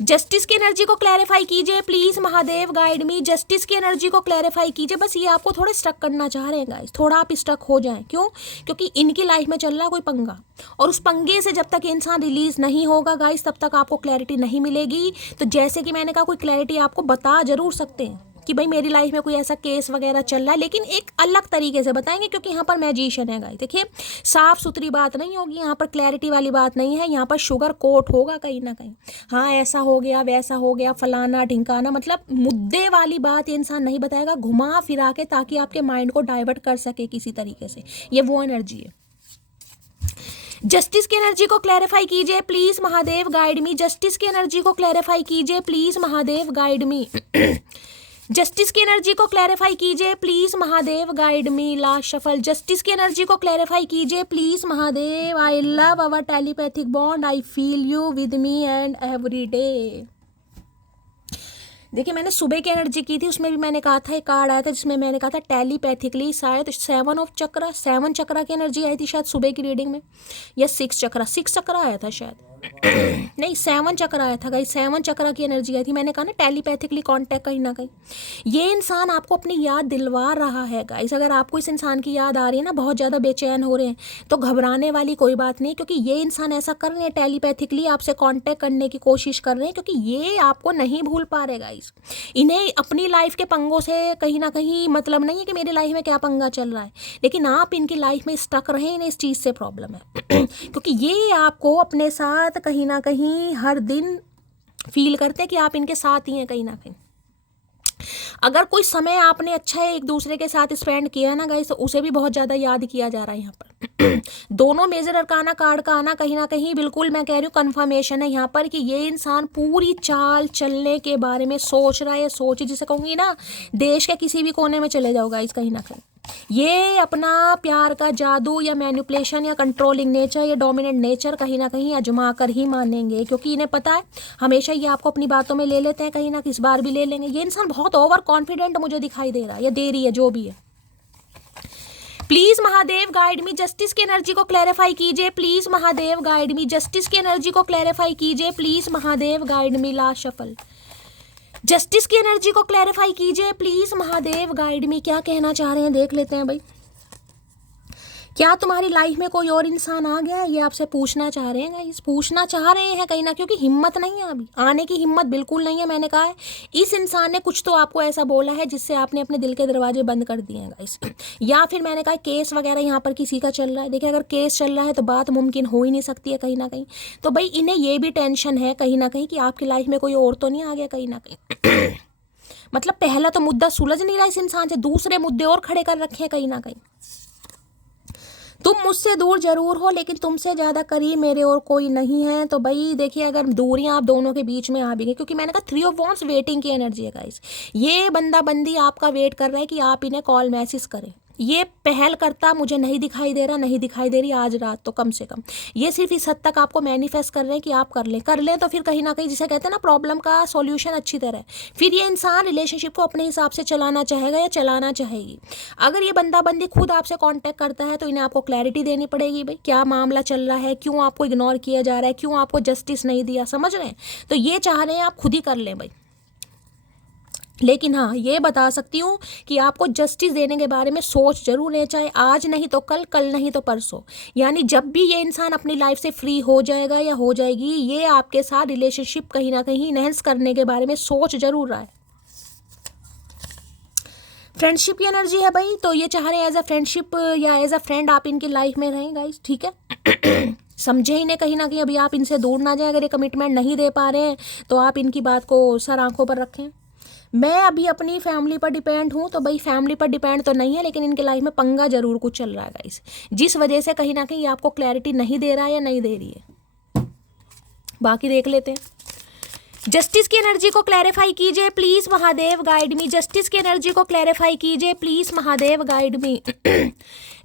जस्टिस की एनर्जी को क्लैरिफाई कीजिए please Mahadev guide me, justice की एनर्जी को क्लैरिफाई कीजिए। बस ये आपको थोड़ा स्टक करना चाह रहे हैं गाइस, थोड़ा आप स्टक हो जाएं। क्यों? क्योंकि इनकी लाइफ में चल रहा है कोई पंगा, और उस पंगे से जब तक इंसान रिलीज नहीं होगा गाइस तब तक आपको क्लैरिटी नहीं मिलेगी। तो जैसे कि मैंने कहा कोई क्लैरिटी आपको बता जरूर सकते हैं कि भाई मेरी लाइफ में कोई ऐसा केस वगैरह चल रहा है, लेकिन एक अलग तरीके से बताएंगे, क्योंकि यहाँ पर मैजिशियन है गाइस। देखिए साफ सुथरी बात नहीं होगी यहाँ पर, क्लैरिटी वाली बात नहीं है यहाँ पर, शुगर कोट होगा कहीं ना कहीं। हाँ ऐसा हो गया, वैसा हो गया, फलाना ढिंकाना, मतलब मुद्दे वाली बात ये इंसान नहीं बताएगा घुमा फिरा के, ताकि आपके माइंड को डाइवर्ट कर सके किसी तरीके से। ये वो एनर्जी है। जस्टिस की एनर्जी को क्लैरिफाई कीजिए please Mahadev guide me, justice की एनर्जी को क्लैरिफाई कीजिए please Mahadev guide me. Justice की एनर्जी को क्लैरिफाई कीजिए please Mahadev guide me. Last shuffle. Justice की एनर्जी को क्लैरिफाई कीजिए please Mahadev. I love our telepathic bond, I feel you with me and every day. देखिए मैंने सुबह की एनर्जी की थी, उसमें भी मैंने कहा था, एक कार्ड आया था जिसमें मैंने कहा था टेलीपैथिकली, शायद 7 ऑफ चक्रा, 7 चक्रा की एनर्जी आई थी शायद सुबह की रीडिंग में, या 6 चक्रा आया था शायद नहीं 7 चक्रा आया था गाइस, 7 चक्रा की एनर्जी आई थी। मैंने कहा ना टेलीपैथिकली कांटेक्ट कहीं ना कहीं ये इंसान आपको अपनी याद दिलवा रहा है गाइस। अगर आपको इस इंसान की याद आ रही है ना, बहुत ज़्यादा बेचैन हो रहे हैं, तो घबराने वाली कोई बात नहीं, क्योंकि ये इंसान ऐसा कर रहे हैं, टेलीपैथिकली आपसे कांटेक्ट करने की कोशिश कर रहे हैं, क्योंकि ये आपको नहीं भूल पा रहे गाइस। इन्हें अपनी लाइफ के पंगों से कहीं ना कहीं मतलब नहीं है कि मेरी लाइफ में क्या पंगा चल रहा है, लेकिन आप इनकी लाइफ में स्टक रहे, इन्हें इस चीज़ से प्रॉब्लम है क्योंकि ये आपको अपने साथ कहीं ना कहीं हर दिन फील करते हैं कि आप इनके साथ ही हैं कहीं ना कहीं। अगर कोई समय आपने अच्छा है एक दूसरे के साथ स्पेंड किया ना गाइस, तो उसे भी बहुत ज़्यादा याद किया जा रहा है यहाँ पर। दोनों मेजर अरकाना कार्ड का आना कहीं ना कहीं बिल्कुल मैं कह रही हूँ कन्फर्मेशन है यहाँ पर कि ये इंसान पूरी चाल चलने के बारे में सोच रहा है। सोच जिसे कहूँगी ना, देश के किसी भी कोने में चले जाओ गाइस, कहीं ना कहीं ये अपना प्यार का जादू या मैनिपुलेशन या कंट्रोलिंग नेचर या डोमिनेंट नेचर कहीं ना कहीं आजमा कर ही मानेंगे, क्योंकि इन्हें पता है हमेशा ये आपको अपनी बातों में ले लेते हैं, कहीं ना किस बार भी ले लेंगे। ये इंसान बहुत ओवर कॉन्फिडेंट मुझे दिखाई दे रहा है या दे रही है, जो भी है। Please Mahadev guide me, justice की एनर्जी को क्लैरिफाई कीजिए please Mahadev guide me, justice की एनर्जी को क्लैरिफाई कीजिए please Mahadev guide me. Last shuffle. Justice की एनर्जी को क्लैरिफाई कीजिए प्लीज महादेव गाइड मी। क्या कहना चाह रहे हैं देख लेते हैं भाई। क्या तुम्हारी लाइफ में कोई और इंसान आ गया है, ये आपसे पूछना चाह रहे हैं गाइस, पूछना चाह रहे हैं कहीं ना, क्योंकि हिम्मत नहीं है अभी, आने की हिम्मत बिल्कुल नहीं है। मैंने कहा है इस इंसान ने कुछ तो आपको ऐसा बोला है जिससे आपने अपने दिल के दरवाजे बंद कर दिए हैं गाइस, या फिर मैंने कहा केस वगैरह यहाँ पर किसी का चल रहा है। देखिए अगर केस चल रहा है तो बात मुमकिन हो ही नहीं सकती है कहीं ना कहीं। तो भाई इन्हें ये भी टेंशन है कहीं ना कहीं कि आपकी लाइफ में कोई और तो नहीं आ गया कहीं ना कहीं। मतलब पहला तो मुद्दा सुलझ नहीं रहा इस इंसान से, दूसरे मुद्दे और खड़े कर रखे हैं कहीं ना कहीं। तुम मुझसे दूर जरूर हो लेकिन तुमसे ज़्यादा करीब मेरे और कोई नहीं है। तो भाई देखिए अगर दूरियां आप दोनों के बीच में आ भी गई, क्योंकि मैंने कहा 3 ऑफ वॉन्ड्स वेटिंग की एनर्जी है गाइस, ये बंदा बंदी आपका वेट कर रहा है कि आप इन्हें कॉल मैसेज करें। ये पहल करता मुझे नहीं दिखाई दे रहा, नहीं दिखाई दे रही आज रात तो कम से कम। ये सिर्फ इस हद तक आपको मैनिफेस्ट कर रहे हैं कि आप कर लें तो फिर कहीं ना कहीं जिसे कहते हैं ना प्रॉब्लम का सॉल्यूशन अच्छी तरह, फिर ये इंसान रिलेशनशिप को अपने हिसाब से चलाना चाहेगा या चलाना चाहेगी। अगर ये बंदा बंदी खुद आपसे कांटेक्ट करता है तो इन्हें आपको क्लैरिटी देनी पड़ेगी भाई क्या मामला चल रहा है, क्यों आपको इग्नोर किया जा रहा है, क्यों आपको जस्टिस नहीं दिया, समझ रहे हैं। तो ये चाह रहे हैं आप खुद ही कर लें भाई। लेकिन हाँ, ये बता सकती हूँ कि आपको जस्टिस देने के बारे में सोच जरूर है, चाहे आज नहीं तो कल, कल नहीं तो परसों। यानी जब भी ये इंसान अपनी लाइफ से फ्री हो जाएगा या हो जाएगी, ये आपके साथ रिलेशनशिप कहीं ना कहीं इनहेंस करने के बारे में सोच जरूर रहा है। फ्रेंडशिप की एनर्जी है भाई, तो ये चाह रहे हैं एज अ फ्रेंडशिप या एज अ फ्रेंड आप इनकी लाइफ में रहें गाइस, ठीक है। समझे इन्हें कहीं ना कहीं, अभी आप इनसे दूर ना जाए। अगर ये कमिटमेंट नहीं दे पा रहे हैं तो आप इनकी बात को सर आंखों पर रखें। मैं अभी अपनी फैमिली पर डिपेंड हूँ, तो भाई फैमिली पर डिपेंड तो नहीं है, लेकिन इनके लाइफ में पंगा जरूर कुछ चल रहा है गाइस, जिस वजह से कहीं ना कहीं आपको क्लैरिटी नहीं दे रहा है या नहीं दे रही है। बाकी देख लेते हैं। जस्टिस की एनर्जी को क्लैरिफाई कीजिए please Mahadev, guide me. Justice की एनर्जी को क्लैरिफाई कीजिए please Mahadev, guide me.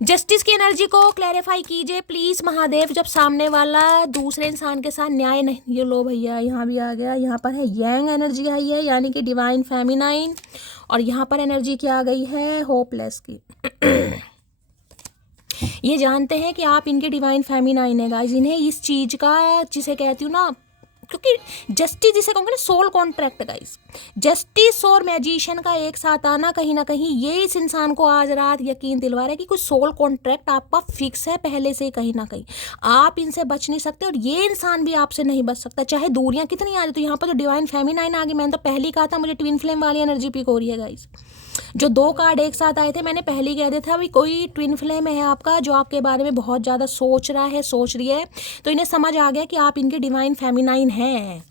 Justice की एनर्जी को क्लैरिफाई कीजिए प्लीज महादेव, जब सामने वाला दूसरे इंसान के साथ न्याय नहीं। ये लो भैया, यहाँ भी आ गया। यहाँ पर है यंग एनर्जी आई है, यानी कि डिवाइन फेमिनाइन, और यहाँ पर एनर्जी क्या आ गई है, होपलेस की। ये जानते हैं कि आप इनके डिवाइन फेमिनाइन है गाइस। इन्हें इस चीज का, जिसे कहती हूँ ना, क्योंकि जस्टिस जिसे कहूँगे ना, सोल कॉन्ट्रैक्ट गाइस, जस्टिस और मैजिशियन का एक साथ आना कहीं ना कहीं ये इस इंसान को आज रात यकीन दिलवा रहा है कि कुछ सोल कॉन्ट्रैक्ट आपका फिक्स है पहले से। कहीं ना कहीं आप इनसे बच नहीं सकते और ये इंसान भी आपसे नहीं बच सकता, चाहे दूरियां कितनी आ रही। तो यहाँ पर जो डिवाइन फेमिनाइन आ गई, मैंने तो पहले ही कहा था मुझे ट्विन फ्लेम वाली एनर्जी पिक हो रही है गाइस। जो दो कार्ड एक साथ आए थे, मैंने पहले ही कह दिया था भाई कोई ट्विन फ्लेम है आपका, जो आपके बारे में बहुत ज़्यादा सोच रहा है, सोच रही है। तो इन्हें समझ आ गया कि आप इनके डिवाइन फेमिनाइन हैं।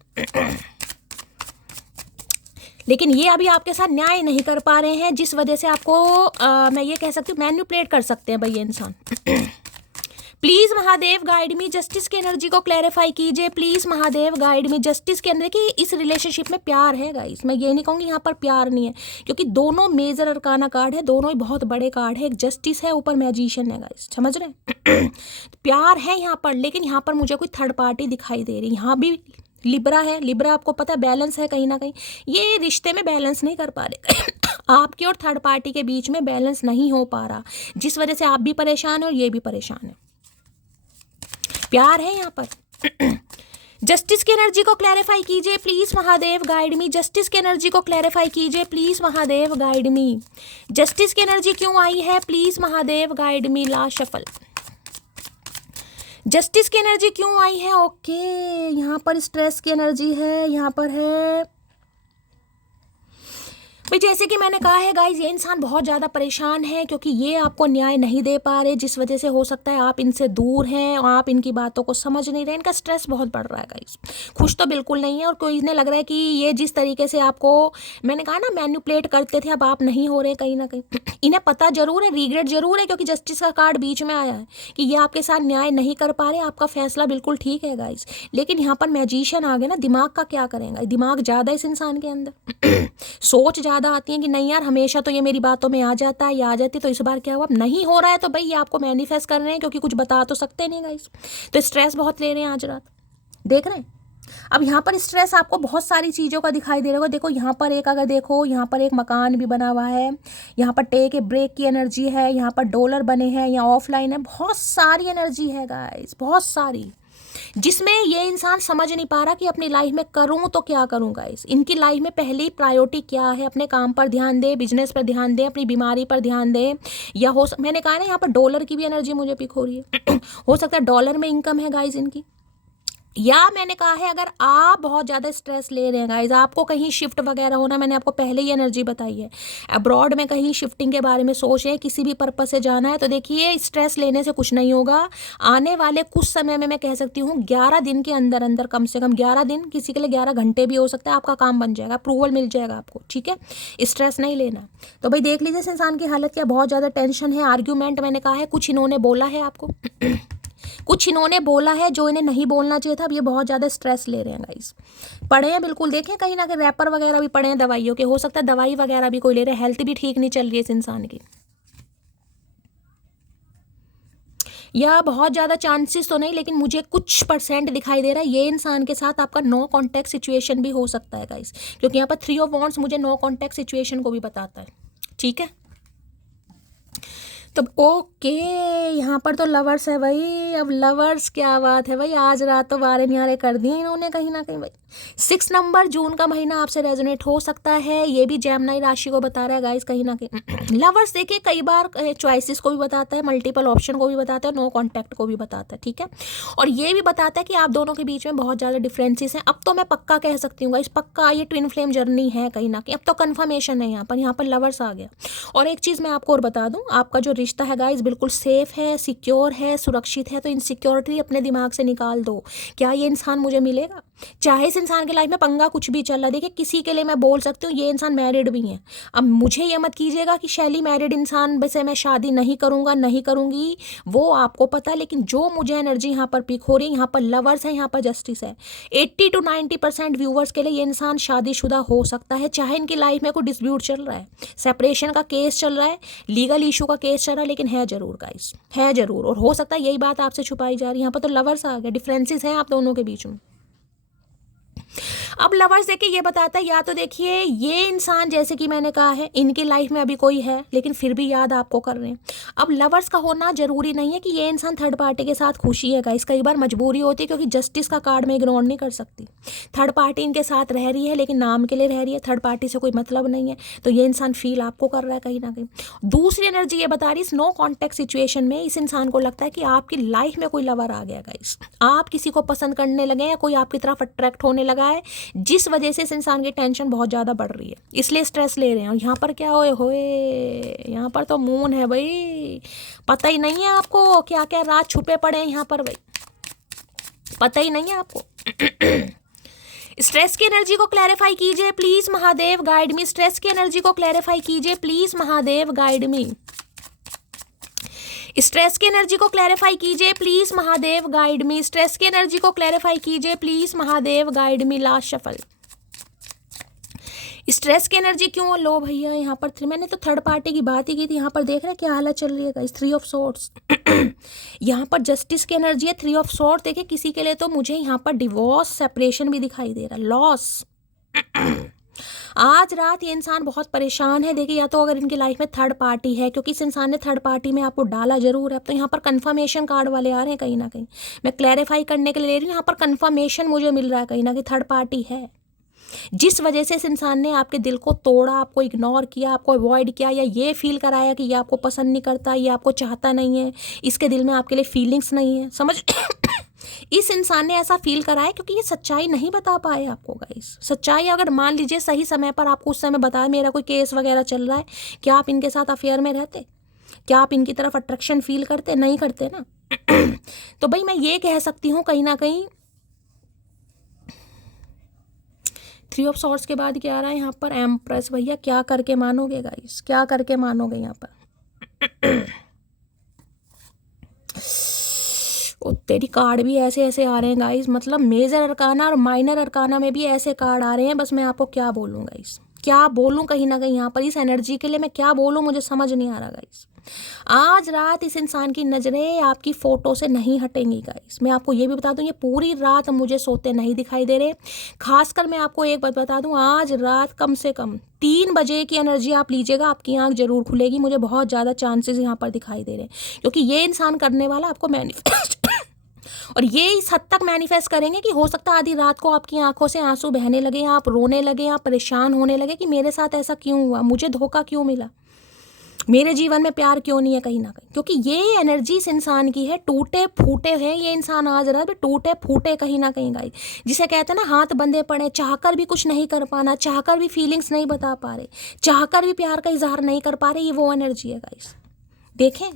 लेकिन ये अभी आपके साथ न्याय नहीं कर पा रहे हैं, जिस वजह से आपको मैं ये कह सकती हूँ मैनिपुलेट कर सकते हैं भाई ये इंसान। Please Mahadev guide me, justice की एनर्जी को क्लैरिफाई कीजिए please Mahadev, guide me. Justice के अंदर कि इस रिलेशनशिप में प्यार है गाइस, मैं ये नहीं कहूँगी यहाँ पर प्यार नहीं है, क्योंकि दोनों मेजर अरकाना कार्ड है, दोनों ही बहुत बड़े कार्ड है। एक जस्टिस है, ऊपर मैजिशियन है गाइस, समझ रहे हैं। प्यार है यहाँ पर, लेकिन यहाँ पर मुझे कोई थर्ड पार्टी दिखाई दे रही। यहाँ भी लिब्रा है, लिब्रा आपको पता है बैलेंस है कहीं ना कहीं, ये रिश्ते में बैलेंस नहीं कर पा रहे। आपके और थर्ड पार्टी के बीच में बैलेंस नहीं हो पा रहा, जिस वजह से आप भी परेशान है और ये भी परेशान है। प्यार है यहाँ पर। जस्टिस की एनर्जी को क्लैरिफाई कीजिए please Mahadev, guide me. Justice की एनर्जी को क्लैरिफाई कीजिए please Mahadev, guide me. Justice की एनर्जी क्यों आई है please Mahadev, guide me. Last shuffle. Justice की एनर्जी क्यों आई है? ओके, यहाँ पर स्ट्रेस की एनर्जी है, यहाँ पर है भाई जैसे कि मैंने कहा है गाइज, ये इंसान बहुत ज़्यादा परेशान है क्योंकि ये आपको न्याय नहीं दे पा रहे, जिस वजह से हो सकता है आप इनसे दूर हैं और आप इनकी बातों को समझ नहीं रहे। इनका स्ट्रेस बहुत बढ़ रहा है गाइज, खुश तो बिल्कुल नहीं है। और कोई इन्हें लग रहा है कि ये जिस तरीके से आपको, मैंने कहा ना, मैनिपुलेट करते थे, अब आप नहीं हो रहे कहीं ना कहीं। इन्हें पता जरूर है, रिग्रेट जरूर है, क्योंकि जस्टिस का कार्ड बीच में आया है कि ये आपके साथ न्याय नहीं कर पा रहे। आपका फैसला बिल्कुल ठीक है गाइज, लेकिन यहाँ पर मैजिशियन आ गए ना, दिमाग का क्या करेंगे? दिमाग ज़्यादा इस इंसान के अंदर सोच ज़्यादा आती है कि नहीं यार, हमेशा तो ये मेरी बातों में आ जाता है या आ जाती, तो इस बार क्या हुआ? अब नहीं हो रहा है तो भाई ये आपको मैनिफेस्ट कर रहे हैं, क्योंकि कुछ बता तो सकते नहीं गाइस। तो स्ट्रेस बहुत ले रहे हैं आज रात, देख रहे हैं। अब यहाँ पर स्ट्रेस आपको बहुत सारी चीज़ों का दिखाई दे रहा होगा। देखो यहाँ पर एक, अगर देखो यहाँ पर एक मकान भी बना हुआ है, यहाँ पर टेक ए ब्रेक की एनर्जी है, यहाँ पर डॉलर बने हैं, यहाँ ऑफलाइन है, बहुत सारी एनर्जी है गाइस, बहुत सारी, जिसमें ये इंसान समझ नहीं पा रहा कि अपनी लाइफ में करूं तो क्या करूं गाइस। इनकी लाइफ में पहली प्रायोरिटी क्या है? अपने काम पर ध्यान दे, बिजनेस पर ध्यान दे, अपनी बीमारी पर ध्यान दे, या मैंने कहा ना यहाँ पर डॉलर की भी एनर्जी मुझे पिक हो रही है। हो सकता है डॉलर में इनकम है गाइस इनकी, या मैंने कहा है अगर आप बहुत ज़्यादा स्ट्रेस ले रहे हैं गाइज, आपको कहीं शिफ्ट वगैरह होना, मैंने आपको पहले ही एनर्जी बताई है, अब्रॉड में कहीं शिफ्टिंग के बारे में सोच रहे हैं, किसी भी पर्पस से जाना है, तो देखिए स्ट्रेस लेने से कुछ नहीं होगा। आने वाले कुछ समय में मैं कह सकती हूँ 11 दिन के अंदर अंदर, कम से कम 11 दिन, किसी के लिए 11 घंटे भी हो सकता है, आपका काम बन जाएगा, अप्रूवल मिल जाएगा आपको, ठीक है। स्ट्रेस नहीं लेना। तो भाई देख लीजिए इस इंसान की हालत क्या, बहुत ज़्यादा टेंशन है, आर्ग्यूमेंट, मैंने कहा है कुछ इन्होंने बोला है आपको, कुछ इन्होंने बोला है जो इन्हें नहीं बोलना चाहिए था। अब ये बहुत ज़्यादा स्ट्रेस ले रहे हैं गाइस, पढ़े हैं बिल्कुल, देखें कहीं ना कहीं रैपर वगैरह भी पढ़े हैं दवाइयों के, हो सकता है दवाई वगैरह भी कोई ले रहे हैं, हेल्थ भी ठीक नहीं चल रही है इस इंसान की, या बहुत ज़्यादा चांसेस तो नहीं, लेकिन मुझे कुछ % दिखाई दे रहा है ये इंसान के साथ आपका नो कॉन्टैक्ट सिचुएशन भी हो सकता है गाइस, क्योंकि यहाँ पर 3 ऑफ वॉन्ड्स मुझे नो कॉन्टैक्ट सिचुएशन को भी बताता है, ठीक है। तो ओके, यहाँ पर तो लवर्स है भाई। अब लवर्स क्या बात है भाई, आज रात तो वारे न्यारे कर दिए इन्होंने कहीं ना कहीं भाई। 6 नंबर जून का महीना आपसे रेजोनेट हो सकता है, ये भी जेमिनी राशि को बता रहा है गाइस कहीं ना कहीं। लवर्स देखिए कई बार चॉइसेस को भी बताता है, मल्टीपल ऑप्शन को भी बताता है, नो कॉन्टैक्ट को भी बताता है, ठीक है। और ये भी बताता है कि आप दोनों के बीच में बहुत ज़्यादा डिफरेंसेस हैं। अब तो मैं पक्का कह सकती हूँ गाइस, पक्का ये ट्विन फ्लेम जर्नी है कहीं ना कहीं। अब तो कन्फर्मेशन है यहाँ पर लवर्स आ गया। और एक चीज़ मैं आपको और बता दूँ, आपका जो रिश्ता है गाइस बिल्कुल सेफ है, सिक्योर है, सुरक्षित है। तो इनसिक्योरिटी अपने दिमाग से निकाल दो। क्या ये इंसान मुझे मिलेगा? चाहे इस इंसान के लाइफ में पंगा कुछ भी चल रहा है, देखिए किसी के लिए मैं बोल सकती हूँ ये इंसान मैरिड भी है। अब मुझे ये मत कीजिएगा कि शैली मैरिड इंसान से मैं शादी नहीं करूँगा, नहीं करूँगी, वो आपको पता है। लेकिन जो मुझे एनर्जी यहाँ पर पिक हो रही है, यहाँ पर लवर्स है, यहाँ पर जस्टिस है। 80 to 90% व्यूवर्स के लिए ये इंसान शादीशुदा हो सकता है, चाहे इनकी लाइफ में कोई डिस्प्यूट चल रहा है, सेपरेशन का केस चल रहा है, लीगल इशू का केस चल रहा है, लेकिन है जरूर गाइस, है जरूर। और हो सकता है यही बात आपसे छुपाई जा रही है। यहाँ पर तो लवर्स आ गया, डिफरेंसेस हैं आप दोनों के बीच में। अब लवर्स देखिए ये बताता है, या तो देखिए ये इंसान जैसे कि मैंने कहा है इनकी लाइफ में अभी कोई है लेकिन फिर भी याद आपको कर रहे हैं। अब लवर्स का होना जरूरी नहीं है कि ये इंसान थर्ड पार्टी के साथ खुशी है गाइस, कई बार मजबूरी होती है, क्योंकि जस्टिस का कार्ड में इग्नोर नहीं कर सकती। थर्ड पार्टी इनके साथ रह रही है लेकिन नाम के लिए रह रही है, थर्ड पार्टी से कोई मतलब नहीं है। तो ये इंसान फील आपको कर रहा है कहीं ना कहीं। दूसरी एनर्जी ये बता रही है, नो कॉन्टैक्ट सिचुएशन में इस इंसान को लगता है कि आपकी लाइफ में कोई लवर आ गया गाइस, आप किसी को पसंद करने लगे या कोई आपकी तरफ अट्रैक्ट होने लगा है, जिस वजह से इस इंसान की टेंशन बहुत ज़्यादा बढ़ रही है, इसलिए स्ट्रेस ले रहे हैं। और यहाँ पर क्या होए, यहाँ पर तो मून है भाई, पता ही नहीं है आपको क्या क्या राज छुपे पड़े हैं यहाँ पर भाई, पता ही नहीं है आपको। स्ट्रेस की एनर्जी को क्लैरिफाई कीजिए please Mahadev, guide me. Stress की एनर्जी को क्लैरिफाई कीजिए please Mahadev, guide me. Stress की एनर्जी को क्लैरिफाई कीजिए please Mahadev, guide me. Stress की एनर्जी को क्लैरिफाई कीजिए please Mahadev, guide me. Last shuffle. Stress की एनर्जी क्यों लो भैया यहाँ पर? मैंने तो थर्ड पार्टी की बात ही की थी, यहाँ पर देख रहे हैं क्या हालत चल रही है गाइस। 3 of swords. यहाँ पर जस्टिस की एनर्जी है, 3 ऑफ सॉर्ड। देखिए किसी के लिए तो मुझे यहाँ पर डिवोर्स, सेपरेशन भी दिखाई दे रहा है, लॉस। आज रात ये इंसान बहुत परेशान है। देखिए या तो अगर इनकी लाइफ में थर्ड पार्टी है, क्योंकि इस इंसान ने थर्ड पार्टी में आपको डाला जरूर है। अब तो यहाँ पर कंफर्मेशन कार्ड वाले आ रहे हैं कहीं ना कहीं, मैं क्लैरिफाई करने के लिए ले रही हूँ। यहाँ पर कंफर्मेशन मुझे मिल रहा है कहीं ना कहीं थर्ड पार्टी है, जिस वजह से इस इंसान ने आपके दिल को तोड़ा, आपको इग्नोर किया, आपको अवॉइड किया, या ये फील कराया कि ये आपको पसंद नहीं करता, ये आपको चाहता नहीं है, इसके दिल में आपके लिए फीलिंग्स नहीं है, समझ। इस इंसान ने ऐसा फील कराया क्योंकि ये सच्चाई नहीं बता पाए आपको गाइस। सच्चाई अगर मान लीजिए सही समय पर आपको उस समय बताया मेरा कोई केस वगैरह चल रहा है, क्या आप इनके साथ अफेयर में रहते? क्या आप इनकी तरफ अट्रैक्शन फील करते? नहीं करते ना। तो भाई मैं ये कह सकती हूँ कहीं ना कहीं 3 ऑफ सॉर्ड्स के बाद क्या आ रहा है यहाँ पर? एम्प्रेस। भैया क्या करके मानोगे गाइस, क्या करके मानोगे यहाँ पर? ओ तेरी कार्ड भी ऐसे ऐसे आ रहे हैं गाइस, मतलब मेजर अरकाना और माइनर अरकाना में भी ऐसे कार्ड आ रहे हैं। बस मैं आपको क्या बोलूँ गाइस, क्या बोलूँ कहीं ना कहीं यहाँ पर इस एनर्जी के लिए मैं क्या बोलूँ, मुझे समझ नहीं आ रहा गाइस। आज रात इस इंसान की नज़रें आपकी फ़ोटो से नहीं हटेंगी गाइस। मैं आपको ये भी बता दूं, ये पूरी रात मुझे सोते नहीं दिखाई दे रहे। खासकर मैं आपको एक बात बता दूं, आज रात कम से कम 3 बजे की एनर्जी आप लीजिएगा, आपकी आंख जरूर खुलेगी। मुझे बहुत ज़्यादा चांसेस यहाँ पर दिखाई दे रहे हैं, क्योंकि ये इंसान करने वाला आपको मैनिफेस्ट और ये इस हद तक मैनिफेस्ट करेंगे कि हो सकता है आधी रात को आपकी आंखों से आंसू बहने लगे, आप रोने लगे, आप परेशान होने लगे कि मेरे साथ ऐसा क्यों हुआ, मुझे धोखा क्यों मिला, मेरे जीवन में प्यार क्यों नहीं है कहीं ना कहीं। क्योंकि ये एनर्जी इस इंसान की है, टूटे फूटे हैं ये इंसान आज रात में, टूटे फूटे कहीं ना कहीं गाइस। जिसे कहते हैं ना हाथ बंधे पड़े, चाहकर भी कुछ नहीं कर पाना, चाहकर भी फीलिंग्स नहीं बता पा रहे, चाहकर भी प्यार का इजहार नहीं कर पा रहे, ये वो एनर्जी है गाइस। देखें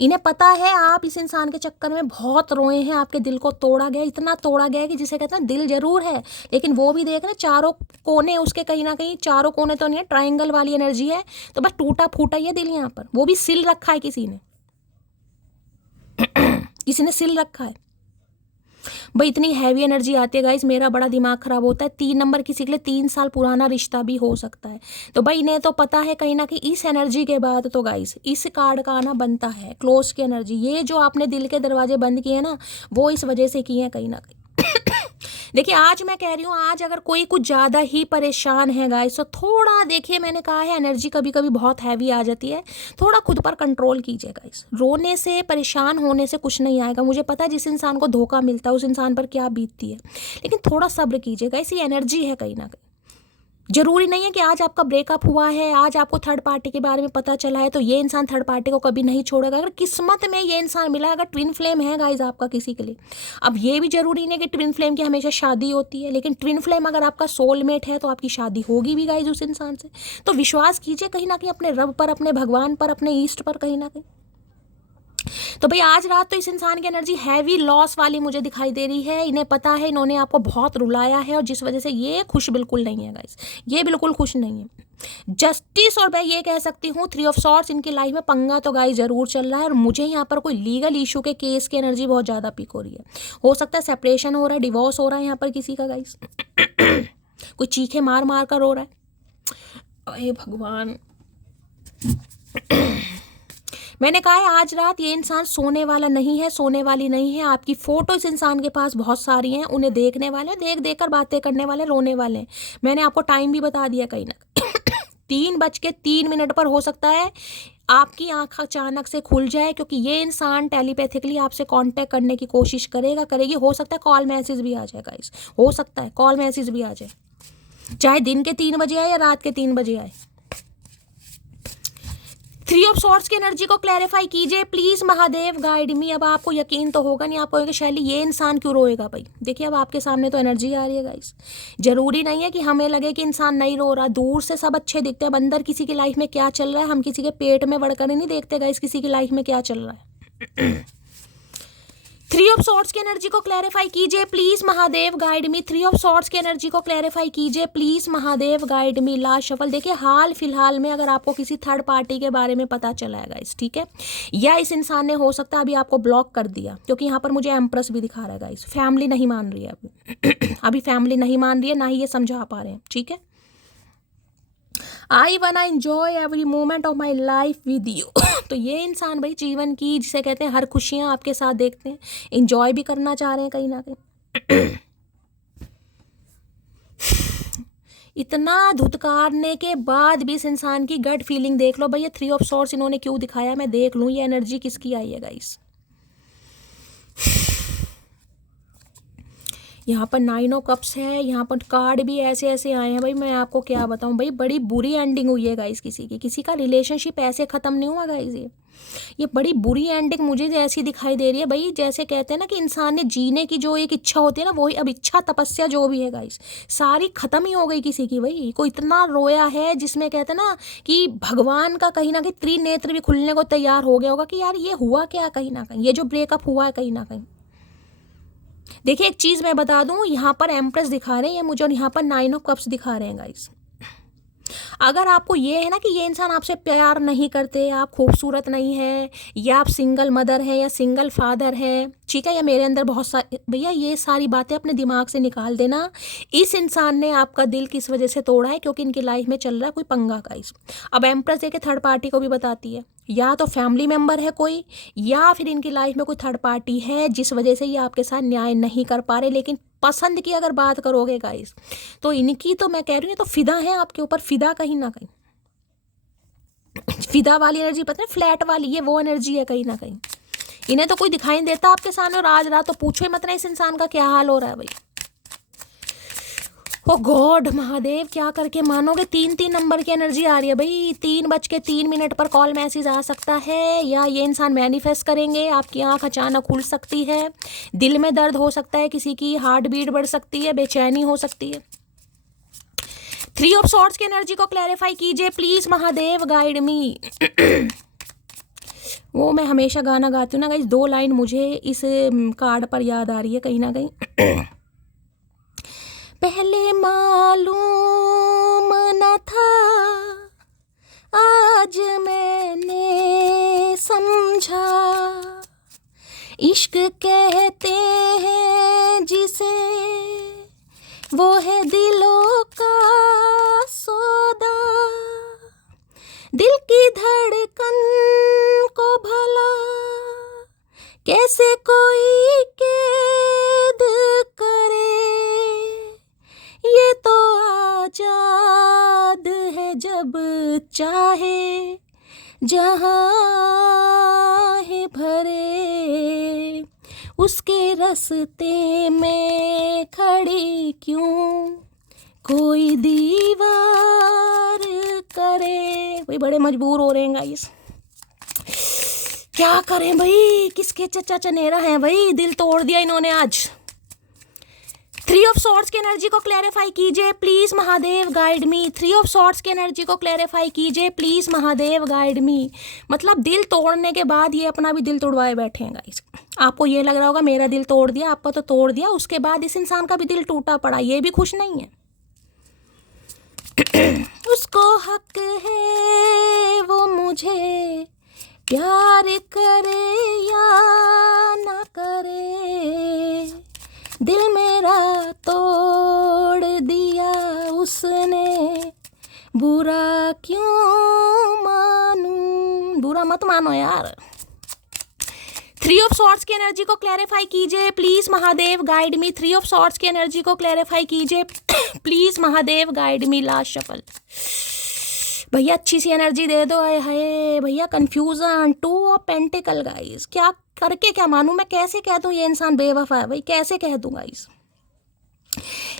इन्हें पता है आप इस इंसान के चक्कर में बहुत रोए हैं, आपके दिल को तोड़ा गया, इतना तोड़ा गया कि जिसे कहते हैं दिल जरूर है लेकिन वो भी देख रहे चारों कोने उसके कहीं ना कहीं, चारों कोने तो नहीं है, ट्रायंगल वाली एनर्जी है, तो बस टूटा फूटा ही है दिल यहाँ पर। वो भी सिल रखा है किसी ने, किसी ने सिल रखा है भाई। इतनी हैवी एनर्जी आती है गाइस, मेरा बड़ा दिमाग खराब होता है। 3 नंबर किसी के लिए 3 साल पुराना रिश्ता भी हो सकता है। तो भाई इन्हें तो पता है कहीं ना कहीं इस एनर्जी के बाद तो गाइस इस कार्ड का आना बनता है, क्लोज की एनर्जी। ये जो आपने दिल के दरवाजे बंद किए ना, वो इस वजह से किए हैं कहीं ना कहीं। देखिए आज मैं कह रही हूँ, आज अगर कोई कुछ ज़्यादा ही परेशान है गाइस, तो थोड़ा देखिए, मैंने कहा है एनर्जी कभी कभी बहुत हैवी आ जाती है, थोड़ा खुद पर कंट्रोल कीजिए गाइस। रोने से, परेशान होने से कुछ नहीं आएगा। मुझे पता है जिस इंसान को धोखा मिलता है उस इंसान पर क्या बीतती है, लेकिन थोड़ा सब्र कीजिए गाइस। ये एनर्जी है कहीं ना कहीं। जरूरी नहीं है कि आज आपका ब्रेकअप हुआ है, आज आपको थर्ड पार्टी के बारे में पता चला है तो ये इंसान थर्ड पार्टी को कभी नहीं छोड़ेगा। अगर किस्मत में ये इंसान मिला, अगर ट्विन फ्लेम है गाइज आपका किसी के लिए, अब ये भी जरूरी नहीं है कि ट्विन फ्लेम की हमेशा शादी होती है, लेकिन ट्विन फ्लेम अगर आपका सोलमेट है तो आपकी शादी होगी भी गाइज उस इंसान से। तो विश्वास कीजिए कहीं ना कहीं अपने रब पर, अपने भगवान पर, अपने ईष्ट पर कहीं ना कहीं। तो भाई आज रात तो इस इंसान की एनर्जी हैवी लॉस वाली मुझे दिखाई दे रही है। इन्हें पता है इन्होंने आपको बहुत रुलाया है और जिस वजह से ये खुश बिल्कुल नहीं है गाइस, ये बिल्कुल खुश नहीं है। जस्टिस, और मैं ये कह सकती हूँ 3 ऑफ सॉर्ड्स, इनकी लाइफ में पंगा तो गाइस जरूर चल रहा है। और मुझे यहाँ पर कोई लीगल इशू के केस की एनर्जी बहुत ज़्यादा पिक हो रही है। हो सकता है सेपरेशन हो रहा है, डिवोर्स हो रहा है यहाँ पर किसी का गाइस। कोई चीखे मार मार कर रो रहा है। अरे भगवान, मैंने कहा है आज रात ये इंसान सोने वाला नहीं है, सोने वाली नहीं है। आपकी फोटो इस इंसान के पास बहुत सारी हैं, उन्हें देखने वाले, देख देख कर बातें करने वाले, रोने वाले हैं। मैंने आपको टाइम भी बता दिया कहीं ना 3:03 पर हो सकता है आपकी आंख अचानक से खुल जाए, क्योंकि ये इंसान टेलीपैथिकली आपसे कांटेक्ट करने की कोशिश करेगी। हो सकता है कॉल मैसेज भी आ जाए गाइस, हो सकता है कॉल मैसेज भी आ जाए, चाहे दिन के 3 बजे आए या रात के 3 बजे आए। 3 ऑफ सॉर्ड्स की एनर्जी को क्लैरिफाई कीजिए प्लीज महादेव, गाइड मी। अब आपको यकीन तो होगा नहीं, आप कहोगे शैली ये इंसान क्यों रोएगा भाई। देखिए अब आपके सामने तो एनर्जी आ रही है गाइस। जरूरी नहीं है कि हमें लगे कि इंसान नहीं रो रहा, दूर से सब अच्छे दिखते हैं, अंदर किसी की लाइफ में क्या चल रहा है हम किसी के पेट में बढ़कर नहीं देखते गाइस, किसी की लाइफ में क्या चल रहा है। 3 ऑफ सॉर्ड्स की एनर्जी को क्लैरिफाई कीजिए please Mahadev, guide me. 3 of swords की एनर्जी को क्लैरिफाई कीजिए please Mahadev, guide me. Last shuffle. देखिए हाल फिलहाल में अगर आपको किसी थर्ड पार्टी के बारे में पता चला है गाइस, ठीक है, या इस इंसान ने हो सकता है अभी आपको ब्लॉक कर दिया, क्योंकि यहाँ पर मुझे एम्प्रेस भी दिखा रहा है गाइस। फैमिली नहीं मान रही है अभी अभी फैमिली नहीं मान रही है, ना ही ये समझा पा रहे हैं, ठीक है। आई वाना enjoy every moment of my life with you. तो ये इंसान भाई जीवन की, जिसे कहते हैं हर खुशियां आपके साथ देखते हैं, एंजॉय भी करना चाह रहे हैं कहीं ना कहीं। इतना धुतकारने के बाद भी इस इंसान की गट फीलिंग देख लो भाई। ये 3 ऑफ सॉर्ड्स इन्होंने क्यों दिखाया, मैं देख लूं ये एनर्जी किसकी आई है गाइस। यहाँ पर 9 ऑफ कप्स है, यहाँ पर कार्ड भी ऐसे ऐसे आए हैं भाई, मैं आपको क्या बताऊँ भाई, बड़ी बुरी एंडिंग हुई है गाइस। किसी का रिलेशनशिप ऐसे ख़त्म नहीं हुआ गाइस। ये बड़ी बुरी एंडिंग मुझे ऐसी दिखाई दे रही है भाई, जैसे कहते हैं ना कि इंसान ने जीने की जो एक इच्छा होती है ना, वही अब इच्छा तपस्या जो भी है गाइस सारी ख़त्म ही हो गई किसी की भाई। कोई इतना रोया है जिसमें कहते हैं ना कि भगवान का कहीं ना कहीं त्रिनेत्र भी खुलने को तैयार हो गया होगा कि यार ये हुआ क्या, कहीं ना कहीं ये जो ब्रेकअप हुआ है कहीं ना कहीं। देखिए एक चीज़ मैं बता दूं, यहाँ पर एम्प्रेस दिखा रहे हैं मुझे और यहाँ पर 9 ऑफ कप्स दिखा रहे हैं गाइस। अगर आपको ये है ना कि ये इंसान आपसे प्यार नहीं करते, आप खूबसूरत नहीं है, या आप सिंगल मदर हैं या सिंगल फादर हैं, ठीक है, या मेरे अंदर बहुत सारी, भैया ये सारी बातें अपने दिमाग से निकाल देना। इस इंसान ने आपका दिल किस वजह से तोड़ा है, क्योंकि इनकी लाइफ में चल रहा है कोई पंगा गाइस। अब एम्प्रेस देखे थर्ड पार्टी को भी बताती है, या तो फैमिली मेम्बर है कोई, या फिर इनकी लाइफ में कोई थर्ड पार्टी है जिस वजह से ये आपके साथ न्याय नहीं कर पा रहे। लेकिन पसंद की अगर बात करोगे गाइस, तो इनकी तो मैं कह रही हूँ तो फिदा है आपके ऊपर, फिदा कहीं ना कहीं। फिदा वाली एनर्जी पता है, फ्लैट वाली, ये वो एनर्जी है कहीं ना कहीं। इन्हें तो कोई दिखाई नहीं देता आपके सामने, और आज रात तो पूछो ही मत ना इस इंसान का क्या हाल हो रहा है भाई। ओ गॉड महादेव, क्या करके मानोगे। 3 नंबर की एनर्जी आ रही है भाई। 3:03 पर कॉल मैसेज आ सकता है, या ये इंसान मैनिफेस्ट करेंगे, आपकी आंख अचानक खुल सकती है, दिल में दर्द हो सकता है, किसी की हार्ट बीट बढ़ सकती है, बेचैनी हो सकती है। 3 ऑफ सॉर्ड्स की एनर्जी को क्लैरिफाई कीजिए प्लीज महादेव, गाइड मी। वो मैं हमेशा गाना गाती हूँ ना गाइस, 2 लाइन मुझे इस कार्ड पर याद आ रही है कहीं ना कहीं। पहले मालूम न था, आज मैंने समझा, इश्क कहते हैं जिसे, वो है दिलों का सौदा, दिल की धड़कन को भला कैसे कोई कैद करे, चाहे जहाँ है भरे, उसके रास्ते में खड़ी क्यों कोई दीवार करे। भाई बड़े मजबूर हो रहे हैं गाइस, क्या करें भाई, किसके चचा चनेरा हैं भाई, दिल तोड़ दिया इन्होंने आज। 3 ऑफ सॉर्ड्स की एनर्जी को क्लैरिफाई कीजिए please Mahadev guide me. 3 of swords की एनर्जी को क्लैरिफाई कीजिए प्लीज महादेव गाइड मी। मतलब दिल तोड़ने के बाद ये अपना भी दिल तोड़वाए बैठे हैं गाइस। आपको ये लग रहा होगा मेरा दिल तोड़ दिया, आपका तो तोड़ दिया, उसके बाद इस इंसान का भी दिल टूटा पड़ा, ये भी खुश नहीं है। उसको हक है वो मुझे प्यार करे या ना करे, दिल मेरा तोड़ दिया उसने, बुरा क्यों मानूं। बुरा मत मानो यार। 3 ऑफ सॉर्ड्स की एनर्जी को क्लैरिफाई कीजिए please Mahadev guide me. 3 of swords की एनर्जी को क्लैरिफाई कीजिए please Mahadev guide me. Last shuffle भैया, अच्छी सी एनर्जी दे दो। हाय भैया, कंफ्यूजन। 2 ऑफ पेंटिकल गाइस, क्या करके क्या मानूं मैं, कैसे कह दूं ये इंसान बेवफा है भाई, कैसे कह दूं गाइस।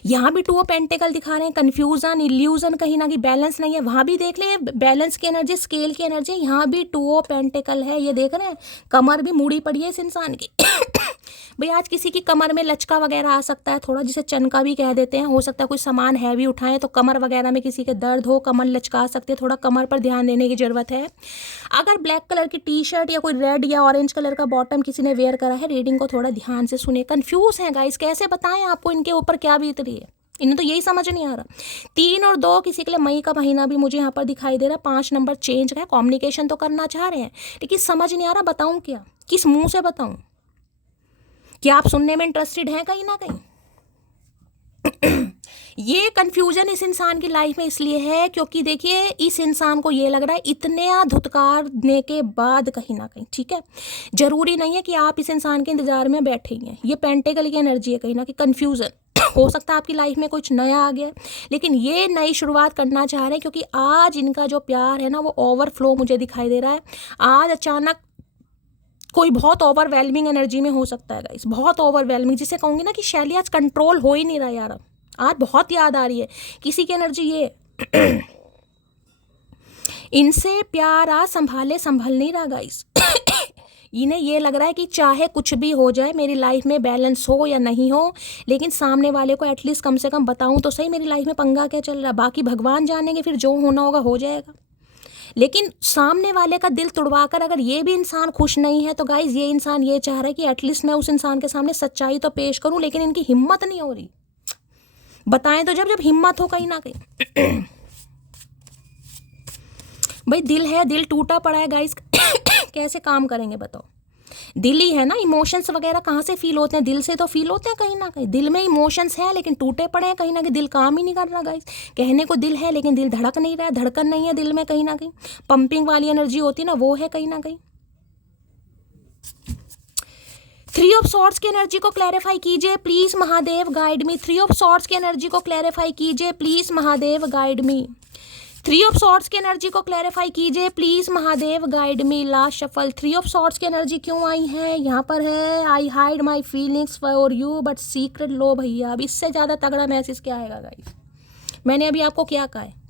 यहाँ भी 2 ऑफ पेंटिकल दिखा रहे हैं, कंफ्यूजन, इल्यूजन, कहीं ना कहीं बैलेंस नहीं है। वहाँ भी देख ले बैलेंस की एनर्जी, स्केल की एनर्जी, यहाँ भी 2 ऑफ पेंटिकल है। ये देख रहे हैं, कमर भी मुड़ी पड़ी है इस इंसान की। भाई आज किसी की कमर में लचका वगैरह आ सकता है थोड़ा, जिसे चनका भी कह देते हैं। हो सकता है कोई सामान हैवी उठाएं तो कमर वगैरह में किसी के दर्द हो, कमर लचका सकते हैं, थोड़ा कमर पर ध्यान देने की जरूरत है। अगर ब्लैक कलर की टी शर्ट या कोई रेड या ऑरेंज कलर का बॉटम किसी ने वेयर करा है, रीडिंग को थोड़ा ध्यान से सुने। कंफ्यूज है गाइस, कैसे बताएं आपको इनके ऊपर क्या बीत रही है, इन्हें तो यही समझ नहीं आ रहा। 3 और 2 किसी के लिए मई का महीना भी मुझे यहाँ पर दिखाई दे रहा। 5 नंबर चेंज है, कम्युनिकेशन तो करना चाह रहे हैं लेकिन समझ नहीं आ रहा बताऊं क्या, किस मुंह से बताऊं। क्या आप सुनने में इंटरेस्टेड हैं कहीं ना कहीं? ये कंफ्यूजन इस इंसान की लाइफ में इसलिए है क्योंकि देखिए इस इंसान को ये लग रहा है इतने धुतकारने के बाद कहीं ना कहीं, ठीक है, जरूरी नहीं है कि आप इस इंसान के इंतजार में बैठे ही हैं। ये पेंटिकल की एनर्जी है, कहीं ना कहीं कंफ्यूजन। हो सकता है आपकी लाइफ में कुछ नया आ गया, लेकिन ये नई शुरुआत करना चाह रहे हैं क्योंकि आज इनका जो प्यार है ना वो ओवरफ्लो मुझे दिखाई दे रहा है। आज अचानक कोई बहुत ओवरवेलमिंग एनर्जी में हो सकता है गाइस, बहुत ओवरवेलमिंग, जिसे कहूँगी ना कि शैली आज कंट्रोल हो ही नहीं रहा यार। आज बहुत याद आ रही है किसी की एनर्जी ये। इनसे प्यार आज संभाले संभल नहीं रहा गाइस। इन्हें ये लग रहा है कि चाहे कुछ भी हो जाए मेरी लाइफ में, बैलेंस हो या नहीं हो, लेकिन सामने वाले को एटलीस्ट कम से कम बताऊं तो सही मेरी लाइफ में पंगा क्या चल रहा है। बाकी भगवान जानेंगे, फिर जो होना होगा हो जाएगा। लेकिन सामने वाले का दिल तुड़वा कर अगर ये भी इंसान खुश नहीं है तो गाइज ये इंसान ये चाह रहा है कि एटलीस्ट मैं उस इंसान के सामने सच्चाई तो पेश करूं, लेकिन इनकी हिम्मत नहीं हो रही। बताएं तो जब हिम्मत हो कहीं ना कहीं। भाई दिल है, दिल टूटा पड़ा है गाइस। कैसे काम करेंगे बताओ? दिल ही है ना, इमोशंस वगैरह कहाँ से फील होते हैं? दिल से तो फील होते हैं कहीं ना कहीं। दिल में इमोशंस है लेकिन टूटे पड़े हैं कहीं ना कहीं, दिल काम ही नहीं कर रहा गाइस। कहने को दिल है लेकिन दिल धड़क नहीं रहा है, धड़कन नहीं है दिल में कहीं ना कहीं। पंपिंग वाली एनर्जी होती है ना, वो है कहीं ना कहीं। 3 ऑफ सॉर्ड्स की एनर्जी को क्लैरिफाई कीजिए please Mahadev guide me. 3 of swords की एनर्जी को क्लैरिफाई कीजिए please Mahadev guide me. 3 of swords की एनर्जी को क्लैरिफाई कीजिए please Mahadev guide me. Last shuffle. 3 of swords की एनर्जी क्यों आई है? यहाँ पर है I hide my feelings for you but secret. लो भैया, अब इससे ज़्यादा तगड़ा मैसेज क्या आएगा गाइस? मैंने अभी आपको क्या कहा है?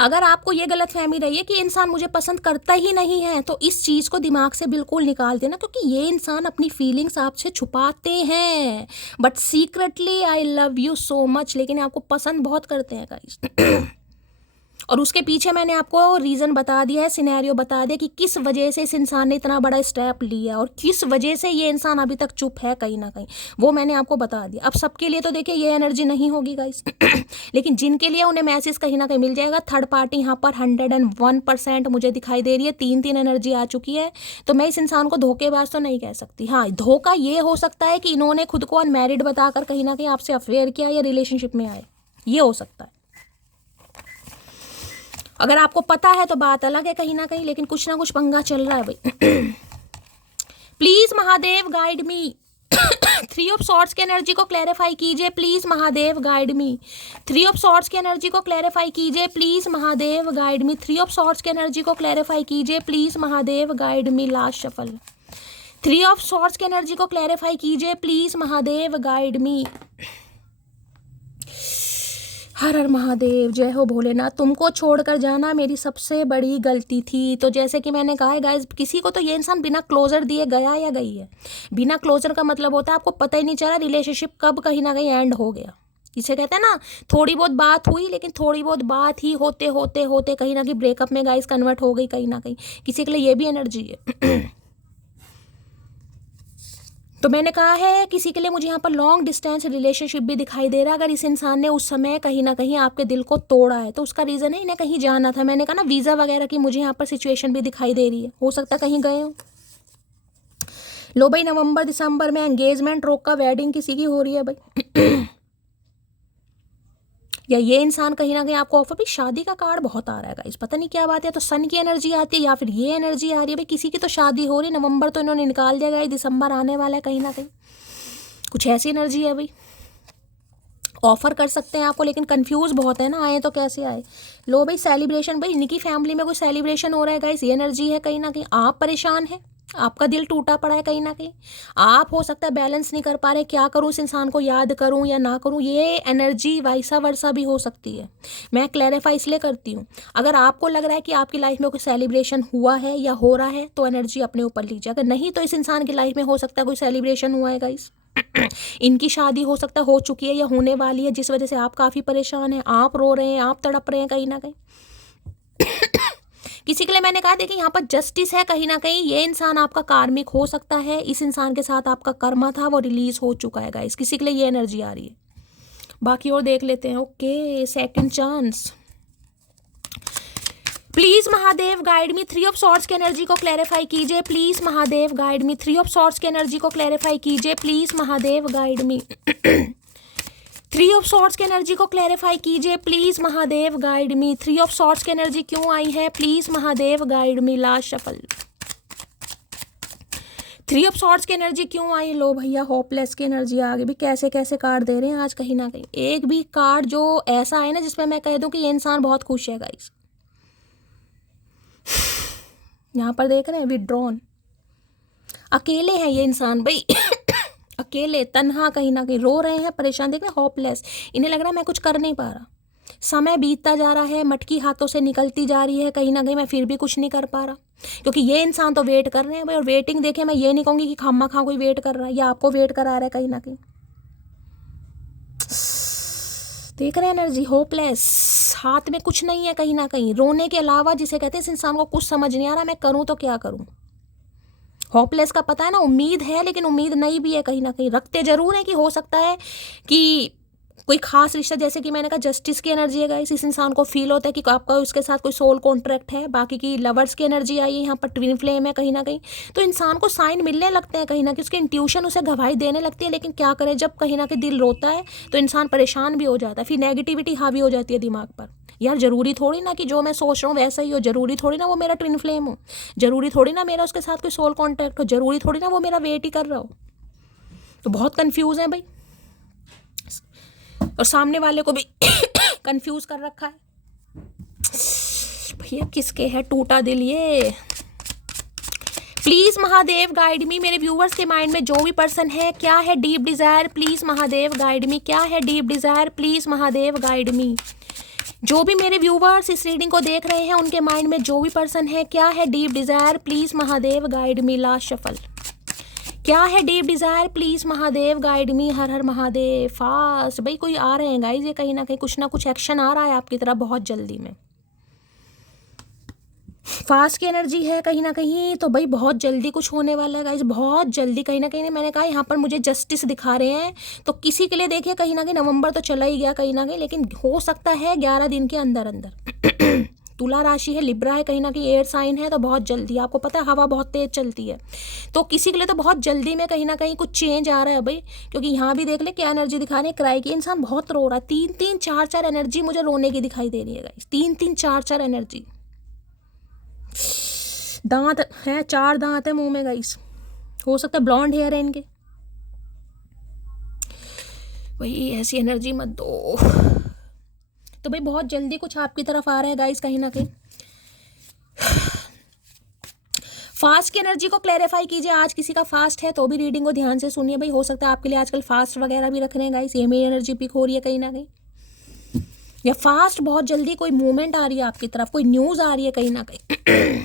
अगर आपको ये गलत फहमी रही है कि इंसान मुझे पसंद करता ही नहीं है तो इस चीज़ को दिमाग से बिल्कुल निकाल देना, क्योंकि ये इंसान अपनी फीलिंग्स आपसे छुपाते हैं but secretly I love you so much, लेकिन आपको पसंद बहुत करते हैं गाइस। और उसके पीछे मैंने आपको रीज़न बता दिया है, सिनेरियो बता दिया कि किस वजह से इस इंसान ने इतना बड़ा स्टेप लिया और किस वजह से ये इंसान अभी तक चुप है कहीं ना कहीं, वो मैंने आपको बता दिया। अब सबके लिए तो देखिए ये एनर्जी नहीं होगी गाइस। लेकिन जिनके लिए उन्हें मैसेज कहीं ना कहीं मिल जाएगा। थर्ड पार्टी यहाँ पर 101% मुझे दिखाई दे रही है। 3 एनर्जी आ चुकी है, तो मैं इस इंसान को धोखेबाज तो नहीं कह सकती। हाँ, धोखा ये हो सकता है कि इन्होंने खुद को अनमैरिड बताकर कहीं ना कहीं आपसे अफेयर किया या रिलेशनशिप में आए, ये हो सकता है। अगर आपको पता है तो बात अलग है कहीं ना कहीं, लेकिन कुछ ना कुछ पंगा चल रहा है भाई। Please Mahadev guide me. Three of swords की एनर्जी को क्लैरिफाई कीजिए please Mahadev, guide me. Three of swords की एनर्जी को क्लैरिफाई कीजिए please Mahadev, guide me. Three of swords की एनर्जी को क्लैरिफाई कीजिए please Mahadev, guide me. Last shuffle. Three of swords की एनर्जी को क्लैरिफाई कीजिए प्लीज महादेव, गाइड मी। हर हर महादेव, जय हो भोलेनाथ। तुमको छोड़कर जाना मेरी सबसे बड़ी गलती थी। तो जैसे कि मैंने कहा है गाइस, किसी को तो ये इंसान बिना क्लोजर दिए गया या गई है। बिना क्लोजर का मतलब होता है आपको पता ही नहीं चला रिलेशनशिप कब कहीं ना कहीं एंड हो गया। इसे कहते हैं ना, थोड़ी बहुत बात हुई लेकिन थोड़ी बहुत बात ही होते होते होते कहीं ना कहीं ब्रेकअप में गाइस कन्वर्ट हो गई कहीं ना कहीं। किसी के लिए ये भी एनर्जी है। तो मैंने कहा है किसी के लिए मुझे यहाँ पर लॉन्ग डिस्टेंस रिलेशनशिप भी दिखाई दे रहा है। अगर इस इंसान ने उस समय कहीं ना कहीं आपके दिल को तोड़ा है तो उसका रीज़न है इन्हें कहीं जाना था। मैंने कहा ना वीज़ा वगैरह की मुझे यहाँ पर सिचुएशन भी दिखाई दे रही है, हो सकता है कहीं गए हो। लो भाई, नवंबर दिसंबर में एंगेजमेंट रोका, वेडिंग किसी की हो रही है भाई। या ये इंसान कहीं ना कहीं आपको ऑफर भी, शादी का कार्ड बहुत आ रहा है गाइस, पता नहीं क्या बात है। तो सन की एनर्जी आती है या फिर ये एनर्जी आ रही है भाई, किसी की तो शादी हो रही है। नवंबर तो इन्होंने निकाल दिया गाइस, दिसंबर आने वाला है कहीं ना कहीं, कुछ ऐसी एनर्जी है भाई। ऑफर कर सकते हैं आपको लेकिन कंफ्यूज बहुत है ना, आए तो कैसे आए। लो भाई, सेलिब्रेशन भाई, इनकी फैमिली में कोई सेलिब्रेशन हो रहा है गाइस, ये एनर्जी है कहीं ना कहीं। आप परेशान हैं, आपका दिल टूटा पड़ा है कहीं ना कहीं। आप हो सकता है बैलेंस नहीं कर पा रहे, क्या करूं, इस इंसान को याद करूं या ना करूं। ये एनर्जी वाइसा वर्सा भी हो सकती है। मैं क्लैरिफाई इसलिए करती हूं, अगर आपको लग रहा है कि आपकी लाइफ में कोई सेलिब्रेशन हुआ है या हो रहा है तो एनर्जी अपने ऊपर लीजिए। अगर नहीं तो इस इंसान की लाइफ में हो सकता है कोई सेलिब्रेशन हुआ है गाइस। इनकी शादी हो सकता है हो चुकी है या होने वाली है, जिस वजह से आप काफ़ी परेशान हैं, आप रो रहे हैं, आप तड़प रहे हैं कहीं ना कहीं। किसी के लिए मैंने कहा देखिए यहाँ पर जस्टिस है कहीं ना कहीं। ये इंसान आपका कार्मिक हो सकता है, इस इंसान के साथ आपका कर्मा था वो रिलीज हो चुका है गाइस, किसी के लिए ये एनर्जी आ रही है। बाकी और देख लेते हैं। Okay, second chance please Mahadev, guide me. Three of swords की एनर्जी को क्लैरिफाई कीजिए please Mahadev, guide me. Three of swords की एनर्जी को क्लैरिफाई कीजिए please Mahadev, guide me. Three of swords की एनर्जी को क्लैरिफाई कीजिए please Mahadev, guide me. Three of swords की एनर्जी क्यों आई है please Mahadev, guide me. Last shuffle. Three of swords की एनर्जी क्यों आई। लो भैया, होपलेस की एनर्जी आ गई भी। कैसे कैसे कार्ड दे रहे हैं आज कहीं ना कहीं। एक भी कार्ड जो ऐसा है ना जिसमें मैं कह दूं कि ये इंसान बहुत खुश है गाइस। यहाँ पर देख रहे हैं विड्रॉन, अकेले हैं ये इंसान भाई। अकेले तन्हा कहीं ना कहीं रो रहे हैं, परेशान, देख रहे हैं, होपलेस। इन्हें लग रहा है मैं कुछ कर नहीं पा रहा, समय बीतता जा रहा है, मटकी हाथों से निकलती जा रही है कहीं ना कहीं, मैं फिर भी कुछ नहीं कर पा रहा। क्योंकि ये इंसान तो वेट कर रहे हैं भाई। और वेटिंग देखे, मैं ये नहीं कहूँगी कि खामा खा कोई वेट कर रहा है या आपको वेट करा रहा है कहीं ना कहीं। देख रहे हैं एनर्जी, होपलेस, हाथ में कुछ नहीं है कहीं ना कहीं, रोने के अलावा, जिसे कहते हैं इस इंसान को कुछ समझ नहीं आ रहा मैं करूं तो क्या करूं। होपलेस का पता है ना, उम्मीद है लेकिन उम्मीद नहीं भी है कहीं ना कहीं। रखते जरूर है कि हो सकता है कि कोई खास रिश्ता, जैसे कि मैंने कहा जस्टिस की एनर्जी है गाइस, इस इंसान को फील होता है कि आपका उसके साथ कोई सोल कॉन्ट्रैक्ट है। बाकी की लवर्स की एनर्जी आई है, यहाँ पर ट्विन फ्लेम है कहीं ना कहीं। तो इंसान को साइन मिलने लगते हैं कहीं ना कहीं, उसकी इंट्यूशन उसे गवाही देने लगती है। लेकिन क्या करें, जब कहीं ना कहीं दिल रोता है तो इंसान परेशान भी हो जाता है, फिर नेगेटिविटी हावी हो जाती है दिमाग पर। यार जरूरी थोड़ी ना कि जो मैं सोच रहा हूँ वैसा ही हो, जरूरी थोड़ी ना वो मेरा ट्विन फ्लेम हो, जरूरी थोड़ी ना मेरा उसके साथ कोई सोल कॉन्ट्रैक्ट हो, जरूरी थोड़ी ना वो मेरा वेट ही कर रहा हो। तो बहुत कंफ्यूज है भाई, और सामने वाले को भी कंफ्यूज कर रखा है। भैया किसके है टूटा दिल ये। प्लीज महादेव गाइड मी। मेरे व्यूवर्स के माइंड में जो भी पर्सन है, क्या है deep Dzire, please Mahadev guide me. क्या है deep Dzire, please Mahadev guide मी। जो भी मेरे व्यूवर्स इस रीडिंग को देख रहे हैं उनके माइंड में जो भी पर्सन है, क्या है deep Dzire, please Mahadev guide me. Last shuffle. क्या है deep Dzire, please Mahadev guide me. Her her Mahadev. Fast भाई, कोई आ रहे हैं गाइज, ये कहीं ना कुछ एक्शन आ रहा है आपकी तरफ बहुत जल्दी में। फास्ट की एनर्जी है कहीं ना कहीं, तो भाई बहुत जल्दी कुछ होने वाला है गाइज, बहुत जल्दी कहीं ना कहीं। मैंने कहा यहाँ पर मुझे जस्टिस दिखा रहे हैं, तो किसी के लिए देखिए कहीं ना कहीं नवंबर तो चला ही गया कहीं ना कहीं, लेकिन हो सकता है 11 दिन के अंदर अंदर। तुला राशि है, लिब्रा है, कहीं ना कहीं एयर साइन है, तो बहुत जल्दी, आपको पता है हवा बहुत तेज चलती है, तो किसी के लिए तो बहुत जल्दी में कहीं ना कहीं कुछ चेंज आ रहा है भाई। क्योंकि यहाँ भी देख ले क्या एनर्जी दिखा रहे हैं, क्राई की। इंसान बहुत रो रहा है, 3-3 4-4 एनर्जी मुझे रोने की दिखाई दे रही है गाइस, 3-3 4-4 एनर्जी। दांत है, 4 दांत है मुंह में गाइस, हो सकता है ब्लॉन्ड हेयर है इनके। भाई ऐसी एनर्जी मत दो। तो भाई बहुत जल्दी कुछ आपकी तरफ आ रहा है गाइस, कहीं ना कहीं फास्ट की एनर्जी को क्लैरिफाई कीजिए। आज किसी का फास्ट है तो भी रीडिंग को ध्यान से सुनिए भाई, हो सकता है आपके लिए आजकल फास्ट वगैरह भी रख रहे हैं गाइस, ये मेरी एनर्जी पिक हो रही है कहीं ना कहीं, या फास्ट बहुत जल्दी कोई मूवमेंट आ रही है आपकी तरफ, कोई न्यूज़ आ रही है कहीं ना कहीं।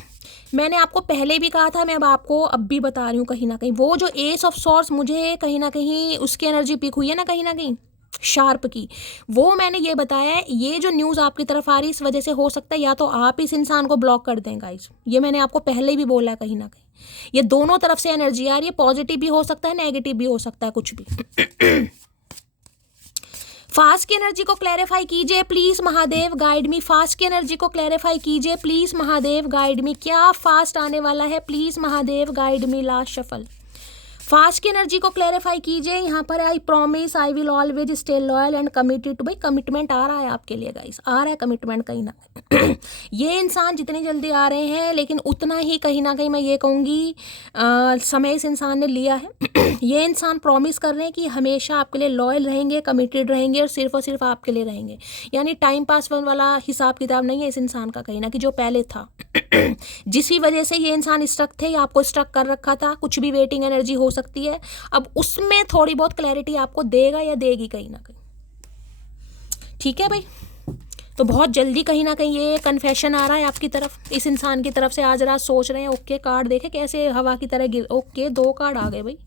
मैंने आपको पहले भी कहा था, मैं अब आपको अब भी बता रही हूँ कहीं ना कहीं, वो जो एस ऑफ सॉर्ड्स मुझे कहीं ना कहीं उसकी एनर्जी पिक हुई है ना कहीं शार्प की, वो मैंने ये बताया है, ये जो न्यूज़ आपकी तरफ आ रही है इस वजह से हो सकता है या तो आप इस इंसान को ब्लॉक कर दें गाइस, ये मैंने आपको पहले भी बोला है कहीं ना कहीं। ये दोनों तरफ से एनर्जी आ रही है, पॉजिटिव भी हो सकता है, नेगेटिव भी हो सकता है, कुछ भी। फास्ट की एनर्जी को क्लैरिफाई कीजिए please Mahadev, guide me. Fast की एनर्जी को क्लैरिफाई कीजिए प्लीज महादेव, गाइड मी। क्या फास्ट आने वाला है please Mahadev, guide me. Last shuffle. Fast की एनर्जी को क्लैरिफाई कीजिए। यहाँ पर I promise I will always stay loyal and committed to. भाई कमिटमेंट आ रहा है आपके लिए गाइस, आ रहा है कमिटमेंट कहीं ना ये इंसान जितनी जल्दी आ रहे हैं लेकिन उतना ही कहीं ना कहीं मैं ये कहूँगी समय इस इंसान ने लिया है। ये इंसान प्रॉमिस कर रहे हैं कि हमेशा आपके लिए लॉयल रहेंगे, कमिटेड रहेंगे और सिर्फ आपके लिए रहेंगे, यानी टाइम पास वाला हिसाब किताब नहीं है इस इंसान का कहीं ना कि जो पहले था। जिस भी वजह से ये इंसान स्ट्रक थे या आपको स्ट्रक कर रखा था, कुछ भी वेटिंग एनर्जी हो सकती है, अब उसमें थोड़ी बहुत क्लैरिटी आपको देगा या देगी कहीं ना कहीं। ठीक है भाई, तो बहुत जल्दी कहीं ना कहीं ये कन्फेशन आ रहा है आपकी तरफ, इस इंसान की तरफ से। आज रात सोच रहे हैं, ओके कार्ड देखे कैसे हवा की तरह गिर, ओके 2 कार्ड आ गए भाई।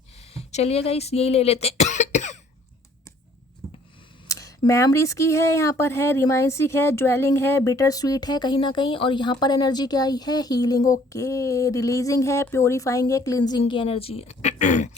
चलिए गाइस यही ले लेते मेमोरीज की है, यहाँ पर है रिमाइंसिक है, ज्वेलिंग है, बिटर स्वीट है कहीं ना कहीं, और यहाँ पर एनर्जी क्या आई है, हीलिंग, ओके, रिलीजिंग है, प्योरीफाइंग है, क्लिनजिंग की एनर्जी है।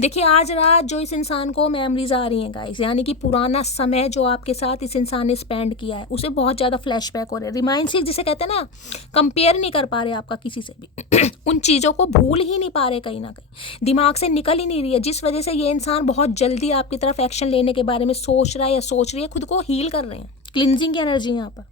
देखिए आज रात जो इस इंसान को मेमोरीज आ रही हैं गाइस, यानी कि पुराना समय जो आपके साथ इस इंसान ने स्पेंड किया है उसे बहुत ज़्यादा फ्लैशबैक हो रहे हैं। रिमाइंसिक जिसे कहते हैं ना, कंपेयर नहीं कर पा रहे आपका किसी से भी उन चीज़ों को भूल ही नहीं पा रहे कहीं ना कहीं, दिमाग से निकल ही नहीं रही है, जिस वजह से ये इंसान बहुत जल्दी आपकी तरफ एक्शन लेने के बारे में सोच रहा है या सोच रही है, खुद को हील कर रहे हैं, क्लिनजिंग की एनर्जी यहाँ पर।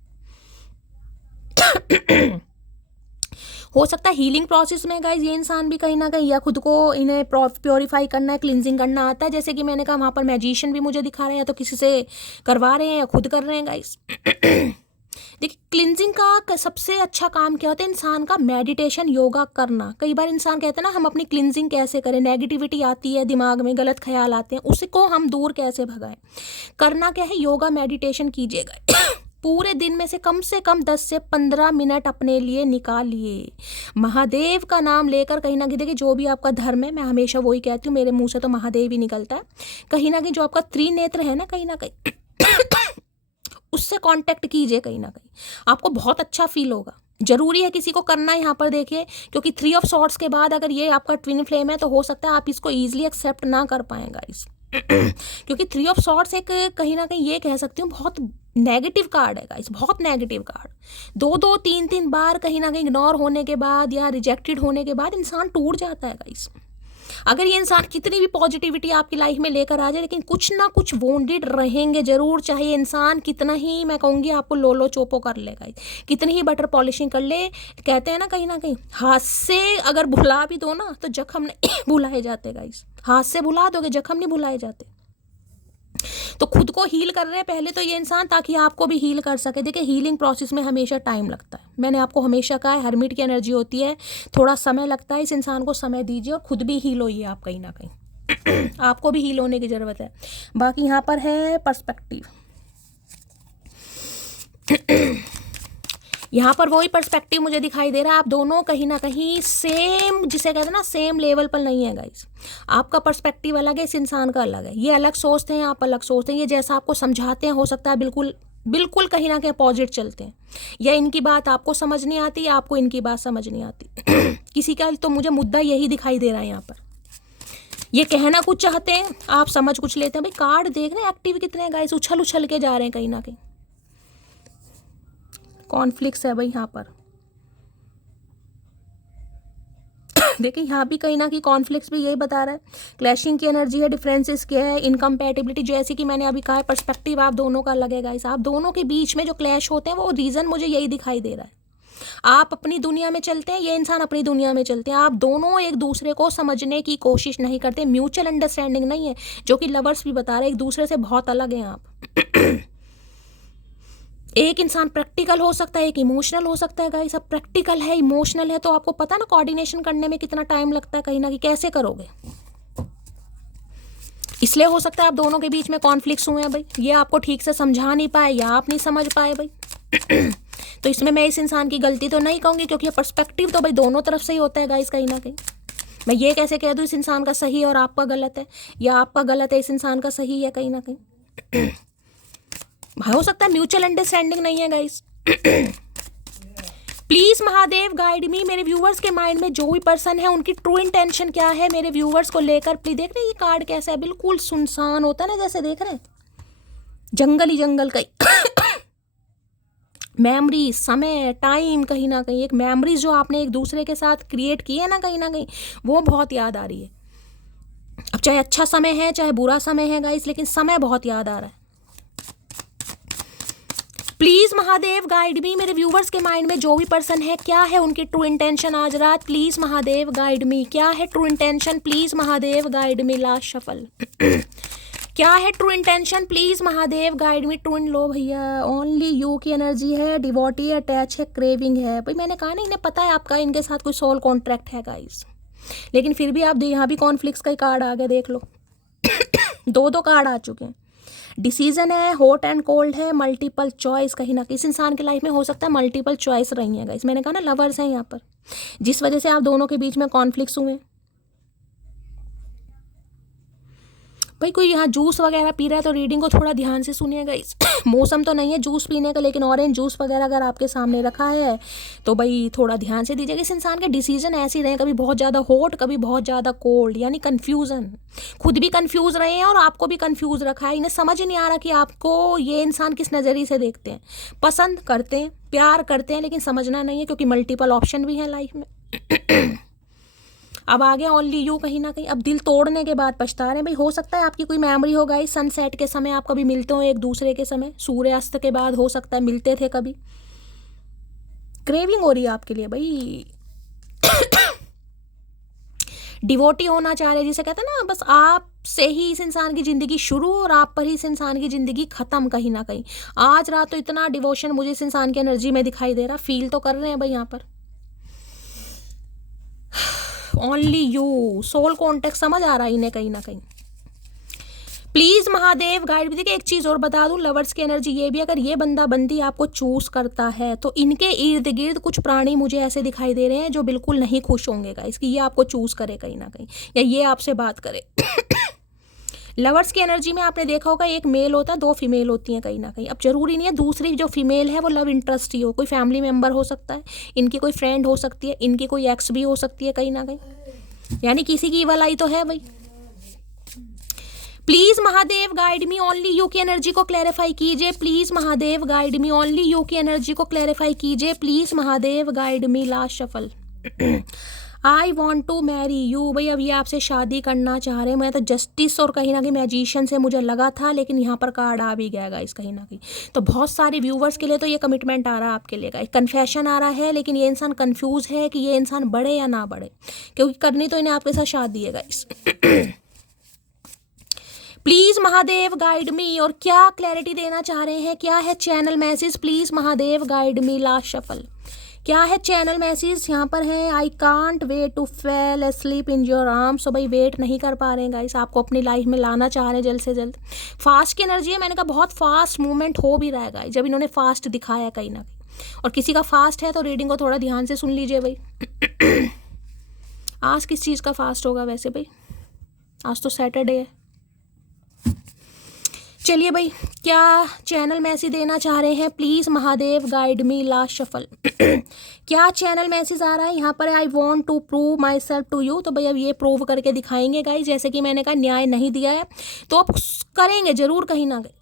हो सकता है हीलिंग प्रोसेस में गाइज ये इंसान भी कहीं ना कहीं या खुद को इन्हें प्योरीफाई करना है, क्लिनजिंग करना आता है, जैसे कि मैंने कहा वहाँ पर मैजिशियन भी मुझे दिखा रहे हैं, तो किसी से करवा रहे हैं या खुद कर रहे हैं गाइज। देखिए क्लिनजिंग का सबसे अच्छा काम क्या होता है, इंसान का मेडिटेशन, योगा करना। कई बार इंसान कहते हैं ना हम अपनी क्लिनजिंग कैसे करें, नेगेटिविटी आती है दिमाग में, गलत ख्याल आते हैं, उसको हम दूर कैसे भगाएं। करना क्या है, योगा मेडिटेशन कीजिएगा। पूरे दिन में से कम 10 से 15 मिनट अपने लिए निकालिए, महादेव का नाम लेकर। कहीं ना कहीं देखिए जो भी आपका धर्म है, मैं हमेशा वही कहती हूँ, मेरे मुंह से तो महादेव ही निकलता है। कहीं ना कहीं जो आपका त्रिनेत्र है ना, कहीं ना कहीं उससे कांटेक्ट कीजिए, कहीं ना कहीं आपको बहुत अच्छा फील होगा। जरूरी है किसी को करना है यहाँ पर देखिए, क्योंकि 3 ऑफ सॉर्ड्स के बाद अगर ये आपका ट्विन फ्लेम है तो हो सकता है आप इसको ईजिली एक्सेप्ट ना कर पाएंगा इस क्योंकि 3 ऑफ सॉर्ड्स एक कहीं ना कहीं ये कह सकती हूँ बहुत नेगेटिव कार्ड है गाइस, बहुत नेगेटिव कार्ड। 2 3 बार कहीं ना कहीं इग्नोर होने के बाद या रिजेक्टेड होने के बाद इंसान टूट जाता है गाइस। अगर ये इंसान कितनी भी पॉजिटिविटी आपकी लाइफ में लेकर आ जाए, लेकिन कुछ ना कुछ वोंडेड रहेंगे जरूर, चाहे इंसान कितना ही मैं कहूँगी आपको लोलो चोपो कर लेगा, कितनी ही बटर पॉलिशिंग कर ले। कहते हैं ना कहीं हाथ से अगर भुला भी दो ना तो जख्म नहीं भुलाए जाते गाइस, हाथ से भुला दोगे जख्म नहीं भुलाए जाते। तो खुद को हील कर रहे हैं पहले तो ये इंसान, ताकि आपको भी हील कर सके। देखिए हीलिंग प्रोसेस में हमेशा टाइम लगता है, मैंने आपको हमेशा कहा है, हर्मिट की एनर्जी होती है, थोड़ा समय लगता है। इस इंसान को समय दीजिए और खुद भी हील होइए आप कहीं ना कहीं आपको भी हील होने की ज़रूरत है। बाकी यहाँ पर है पर्सपेक्टिव, यहाँ पर वही पर्सपेक्टिव मुझे दिखाई दे रहा है, आप दोनों कहीं ना कहीं सेम, जिसे कहते हैं ना सेम लेवल पर नहीं है गाइस। आपका पर्सपेक्टिव अलग है, इस इंसान का अलग है, ये अलग सोचते हैं, आप अलग सोचते हैं। ये जैसा आपको समझाते हैं हो सकता है बिल्कुल कहीं ना कहीं अपोजिट चलते हैं, या इनकी बात आपको समझ नहीं आती या आपको इनकी बात समझ नहीं आती किसी का तो मुझे मुद्दा यही दिखाई दे रहा है यहाँ पर। ये कहना कुछ चाहते हैं, आप समझ कुछ लेते हैं। भाई कार्ड देख रहे हैं एक्टिव कितने हैं गाइस, उछल के जा रहे हैं कहीं ना कहीं। कॉन्फ्लिक्ट्स है भाई यहाँ पर देखिए यहाँ भी कहीं ना कहीं कॉन्फ्लिक्ट्स भी यही बता रहा है, क्लैशिंग की एनर्जी है, डिफरेंसेस क्या है, इनकम्पैटिबिलिटी, जैसे कि मैंने अभी कहा है पर्सपेक्टिव आप दोनों का लगेगा। इस आप दोनों के बीच में जो क्लैश होते हैं वो रीज़न मुझे यही दिखाई दे रहा है। आप अपनी दुनिया में चलते हैं, ये इंसान अपनी दुनिया में चलते हैं। आप दोनों एक दूसरे को समझने की कोशिश नहीं करते, म्यूचुअल अंडरस्टैंडिंग नहीं है, जो कि लवर्स भी बता रहे हैं, एक दूसरे से बहुत अलग हैं आप। एक इंसान प्रैक्टिकल हो सकता है, एक इमोशनल हो सकता है गाइस। अब प्रैक्टिकल है, इमोशनल है, तो आपको पता ना कोऑर्डिनेशन करने में कितना टाइम लगता है, कहीं ना कहीं कैसे करोगे। इसलिए हो सकता है आप दोनों के बीच में कॉन्फ्लिक्ट्स हुए हैं भाई, ये आपको ठीक से समझा नहीं पाए या आप नहीं समझ पाए भाई। तो इसमें मैं इस इंसान की गलती तो नहीं कहूँगी, क्योंकि पर्सपेक्टिव तो भाई दोनों तरफ से ही होता है गाइस, कहीं ना कहीं। मैं ये कैसे कह दूँ इस इंसान का सही और आपका गलत है, या आपका गलत है इस इंसान का सही है, कहीं ना कहीं। हो सकता है म्यूचुअल अंडरस्टैंडिंग नहीं है गाइस। प्लीज महादेव गाइड मी, मेरे व्यूवर्स के माइंड में जो भी पर्सन है उनकी ट्रू इंटेंशन क्या है मेरे व्यूवर्स को लेकर। प्लीज देख रहे हैं ये कार्ड कैसा है, बिल्कुल सुनसान होता है ना, जैसे देख रहे हैं जंगल ही जंगल का। मेमोरीज, समय, टाइम, कहीं ना कहीं एक मेमोरीज जो आपने एक दूसरे के साथ क्रिएट की है ना कहीं वो बहुत याद आ रही है। अब चाहे अच्छा समय है चाहे बुरा समय है गाइस, लेकिन समय बहुत याद आ रहा है। प्लीज महादेव गाइड मी, मेरे व्यूवर्स के माइंड में जो भी पर्सन है क्या है उनकी ट्रू इंटेंशन आज रात। प्लीज महादेव गाइड मी, क्या है true intention, please Mahadev guide me. Last shuffle. क्या है true intention, please Mahadev guide me. True इन लो भैया, ओनली यू की एनर्जी है, डिवोटी अटैच है, क्रेविंग है भाई। मैंने कहा ना इन्हें पता है आपका इनके साथ कोई सोल कॉन्ट्रैक्ट है गाइस, लेकिन फिर भी आप यहाँ भी कॉन्फ्लिक्ट्स का ही कार्ड आ गया, देख लो। दो कार्ड आ चुके हैं। डिसीजन है, हॉट एंड कोल्ड है, मल्टीपल चॉइस। कहीं ना कहीं इस इंसान की लाइफ में हो सकता है मल्टीपल चॉइस रही है गाइस। मैंने कहा ना लवर्स हैं यहाँ पर, जिस वजह से आप दोनों के बीच में कॉन्फ्लिक्ट्स हुए। भाई कोई यहाँ जूस वगैरह पी रहा है तो रीडिंग को थोड़ा ध्यान से सुनिएगा। इस मौसम तो नहीं है जूस पीने का, लेकिन ऑरेंज जूस वगैरह अगर आपके सामने रखा है तो भाई थोड़ा ध्यान से दीजिएगा। इस इंसान के डिसीजन ऐसे ही रहे, कभी बहुत ज़्यादा हॉट कभी बहुत ज़्यादा कोल्ड, यानी कन्फ्यूज़न। खुद भी कन्फ्यूज़ रहे हैं और आपको भी कन्फ्यूज़ रखा है। इन्हें समझ ही नहीं आ रहा कि आपको ये इंसान किस नज़रिए से देखते हैं। पसंद करते हैं, प्यार करते हैं, लेकिन समझना नहीं है, क्योंकि मल्टीपल ऑप्शन भी हैं लाइफ में। अब आ गया ओनली यू कहीं ना कहीं। अब दिल तोड़ने के बाद पछता रहे हैं भाई। हो सकता है आपकी कोई मेमोरी होगा इस सनसेट के समय आप कभी मिलते हो एक दूसरे के समय, सूर्यास्त के बाद हो सकता है मिलते थे कभी। क्रेविंग हो रही है आपके लिए भाई। डिवोटी होना चाह रहे, जिसे कहते हैं ना, बस आप से ही इस इंसान की ज़िंदगी शुरू और आप पर ही इस इंसान की ज़िंदगी ख़त्म कहीं ना कहीं। आज रात तो इतना डिवोशन मुझे इस इंसान की एनर्जी में दिखाई दे रहा, फील तो कर रहे हैं भाई यहाँ पर। ओनली यू, सोल कॉन्टेक्ट समझ आ रहा है इन्हें कहीं ना कहीं। प्लीज महादेव गाइड भी। देखिए एक चीज और बता दूं, लवर्स की एनर्जी ये भी, अगर ये बंदा बंदी आपको चूज करता है तो इनके इर्द गिर्द कुछ प्राणी मुझे ऐसे दिखाई दे रहे हैं जो बिल्कुल नहीं खुश होंगे गाइस कि ये आपको चूज करे कहीं ना कहीं, या ये आपसे बात करे। लवर्स की एनर्जी में आपने देखा होगा एक मेल होता है, दो फीमेल होती हैं कहीं ना कहीं। अब जरूरी नहीं है दूसरी जो फीमेल है वो लव इंटरेस्ट ही हो, कोई फैमिली मेंबर हो सकता है, इनकी कोई फ्रेंड हो सकती है, इनकी कोई एक्स भी हो सकती है कहीं ना कहीं, यानी किसी की इवल आई तो है भाई। Please Mahadev guide me, only you की एनर्जी को क्लैरिफाई कीजिए। Please Mahadev guide me, only you की एनर्जी को क्लैरिफाई कीजिए। Please Mahadev guide me. Last shuffle. I want to marry you. भाई अब ये आपसे शादी करना चाह रहे हैं। मैं तो जस्टिस और कहीं ना कहीं मैजिशियन से मुझे लगा था, लेकिन यहाँ पर कार्ड आ भी गया गाइस कहीं ना कहीं। तो बहुत सारे व्यूवर्स के लिए तो ये कमिटमेंट आ रहा है आपके लिए गाइस, कन्फेशन आ रहा है, लेकिन ये इंसान कंफ्यूज है कि ये इंसान बढ़े या ना बढ़े, क्योंकि करनी तो इन्हें आपके साथ शादी है guys. Please Mahadev guide me, और क्या क्लैरिटी देना चाह रहे हैं, क्या है channel message, please Mahadev guide me. Last shuffle. क्या है चैनल मैसेज यहाँ पर है, I can't wait to fall asleep in your arms. So भाई वेट नहीं कर पा रहे हैं गाइस, आपको अपनी लाइफ में लाना चाह रहे हैं जल्द से जल्द। फास्ट की एनर्जी है, मैंने कहा बहुत फास्ट मूवमेंट हो भी रहा है गाइस, जब इन्होंने फास्ट दिखाया कहीं ना कहीं। और किसी का फास्ट है तो रीडिंग को थोड़ा ध्यान से सुन लीजिए भाई। आज किस चीज़ का फास्ट होगा वैसे भाई, आज तो सैटरडे है। चलिए भाई, क्या चैनल मैसेज देना चाह रहे हैं, please Mahadev guide me. Last shuffle. क्या चैनल मैसेज आ रहा है यहाँ पर, I want to prove my myself to. You भाई अब ये प्रूव करके दिखाएंगे गाइस, जैसे कि मैंने कहा न्याय नहीं दिया है तो अब करेंगे जरूर कहीं ना कहीं।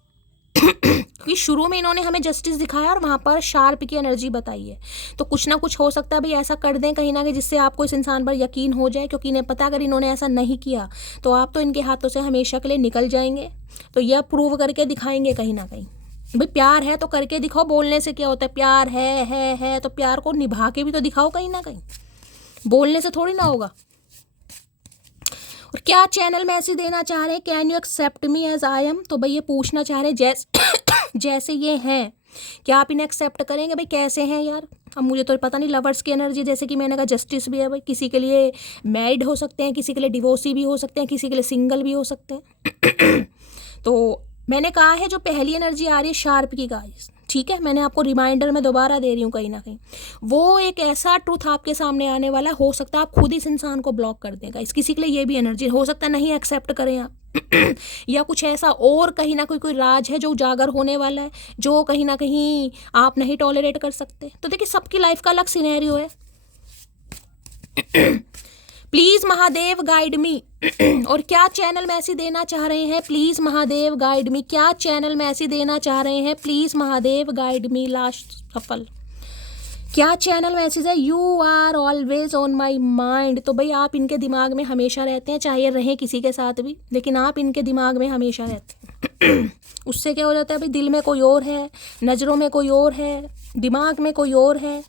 क्योंकि शुरू में इन्होंने हमें जस्टिस दिखाया और वहाँ पर शार्प की एनर्जी बताई है, तो कुछ ना कुछ हो सकता है भाई ऐसा कर दें कहीं ना कहीं जिससे आपको इस इंसान पर यकीन हो जाए, क्योंकि इन्हें पता अगर इन्होंने ऐसा नहीं किया तो आप तो इनके हाथों से हमेशा के लिए निकल जाएंगे। तो यह प्रूव करके दिखाएंगे कहीं ना कहीं। भाई प्यार है तो करके दिखाओ, बोलने से क्या होता है, प्यार है तो प्यार को निभा के भी तो दिखाओ कहीं ना कहीं, बोलने से थोड़ी ना होगा। और क्या चैनल मैसेज देना चाह रहे हैं, can you accept me as I am, तो भाई ये पूछना चाह रहे हैं जैसे ये हैं क्या आप इन्हें एक्सेप्ट करेंगे, भाई कैसे हैं यार। अब मुझे तो पता नहीं, लवर्स की एनर्जी जैसे कि मैंने कहा, जस्टिस भी है भाई, किसी के लिए मैरिड हो सकते हैं, किसी के लिए डिवोर्सी भी हो सकते हैं, किसी के लिए सिंगल भी हो सकते हैं। तो मैंने कहा है जो पहली एनर्जी आ रही है शार्प की गाइस, ठीक है, मैंने आपको रिमाइंडर में दोबारा दे रही हूँ कहीं ना कहीं, वो एक ऐसा ट्रूथ आपके सामने आने वाला हो सकता है आप खुद इस इंसान को ब्लॉक कर दें गाइस। किसी के लिए ये भी एनर्जी हो सकता है नहीं एक्सेप्ट करें आप या कुछ ऐसा और कहीं ना कोई राज है जो उजागर होने वाला है, जो कहीं ना कहीं आप नहीं टॉलरेट कर सकते। तो देखिए सबकी लाइफ का अलग सिनेरियो है। प्लीज महादेव गाइड मी और क्या चैनल मैसेज देना चाह रहे हैं, प्लीज महादेव गाइड मी, क्या चैनल मैसेज देना चाह रहे हैं, please Mahadev guide me. Last shuffle क्या चैनल मैसेज है, you are always on my mind, तो भाई आप इनके दिमाग में हमेशा रहते हैं, चाहे रहें किसी के साथ भी, लेकिन आप इनके दिमाग में हमेशा रहते हैं। उससे क्या हो जाता है भाई, दिल में कोई और है, नज़रों में कोई और है, दिमाग में कोई और है।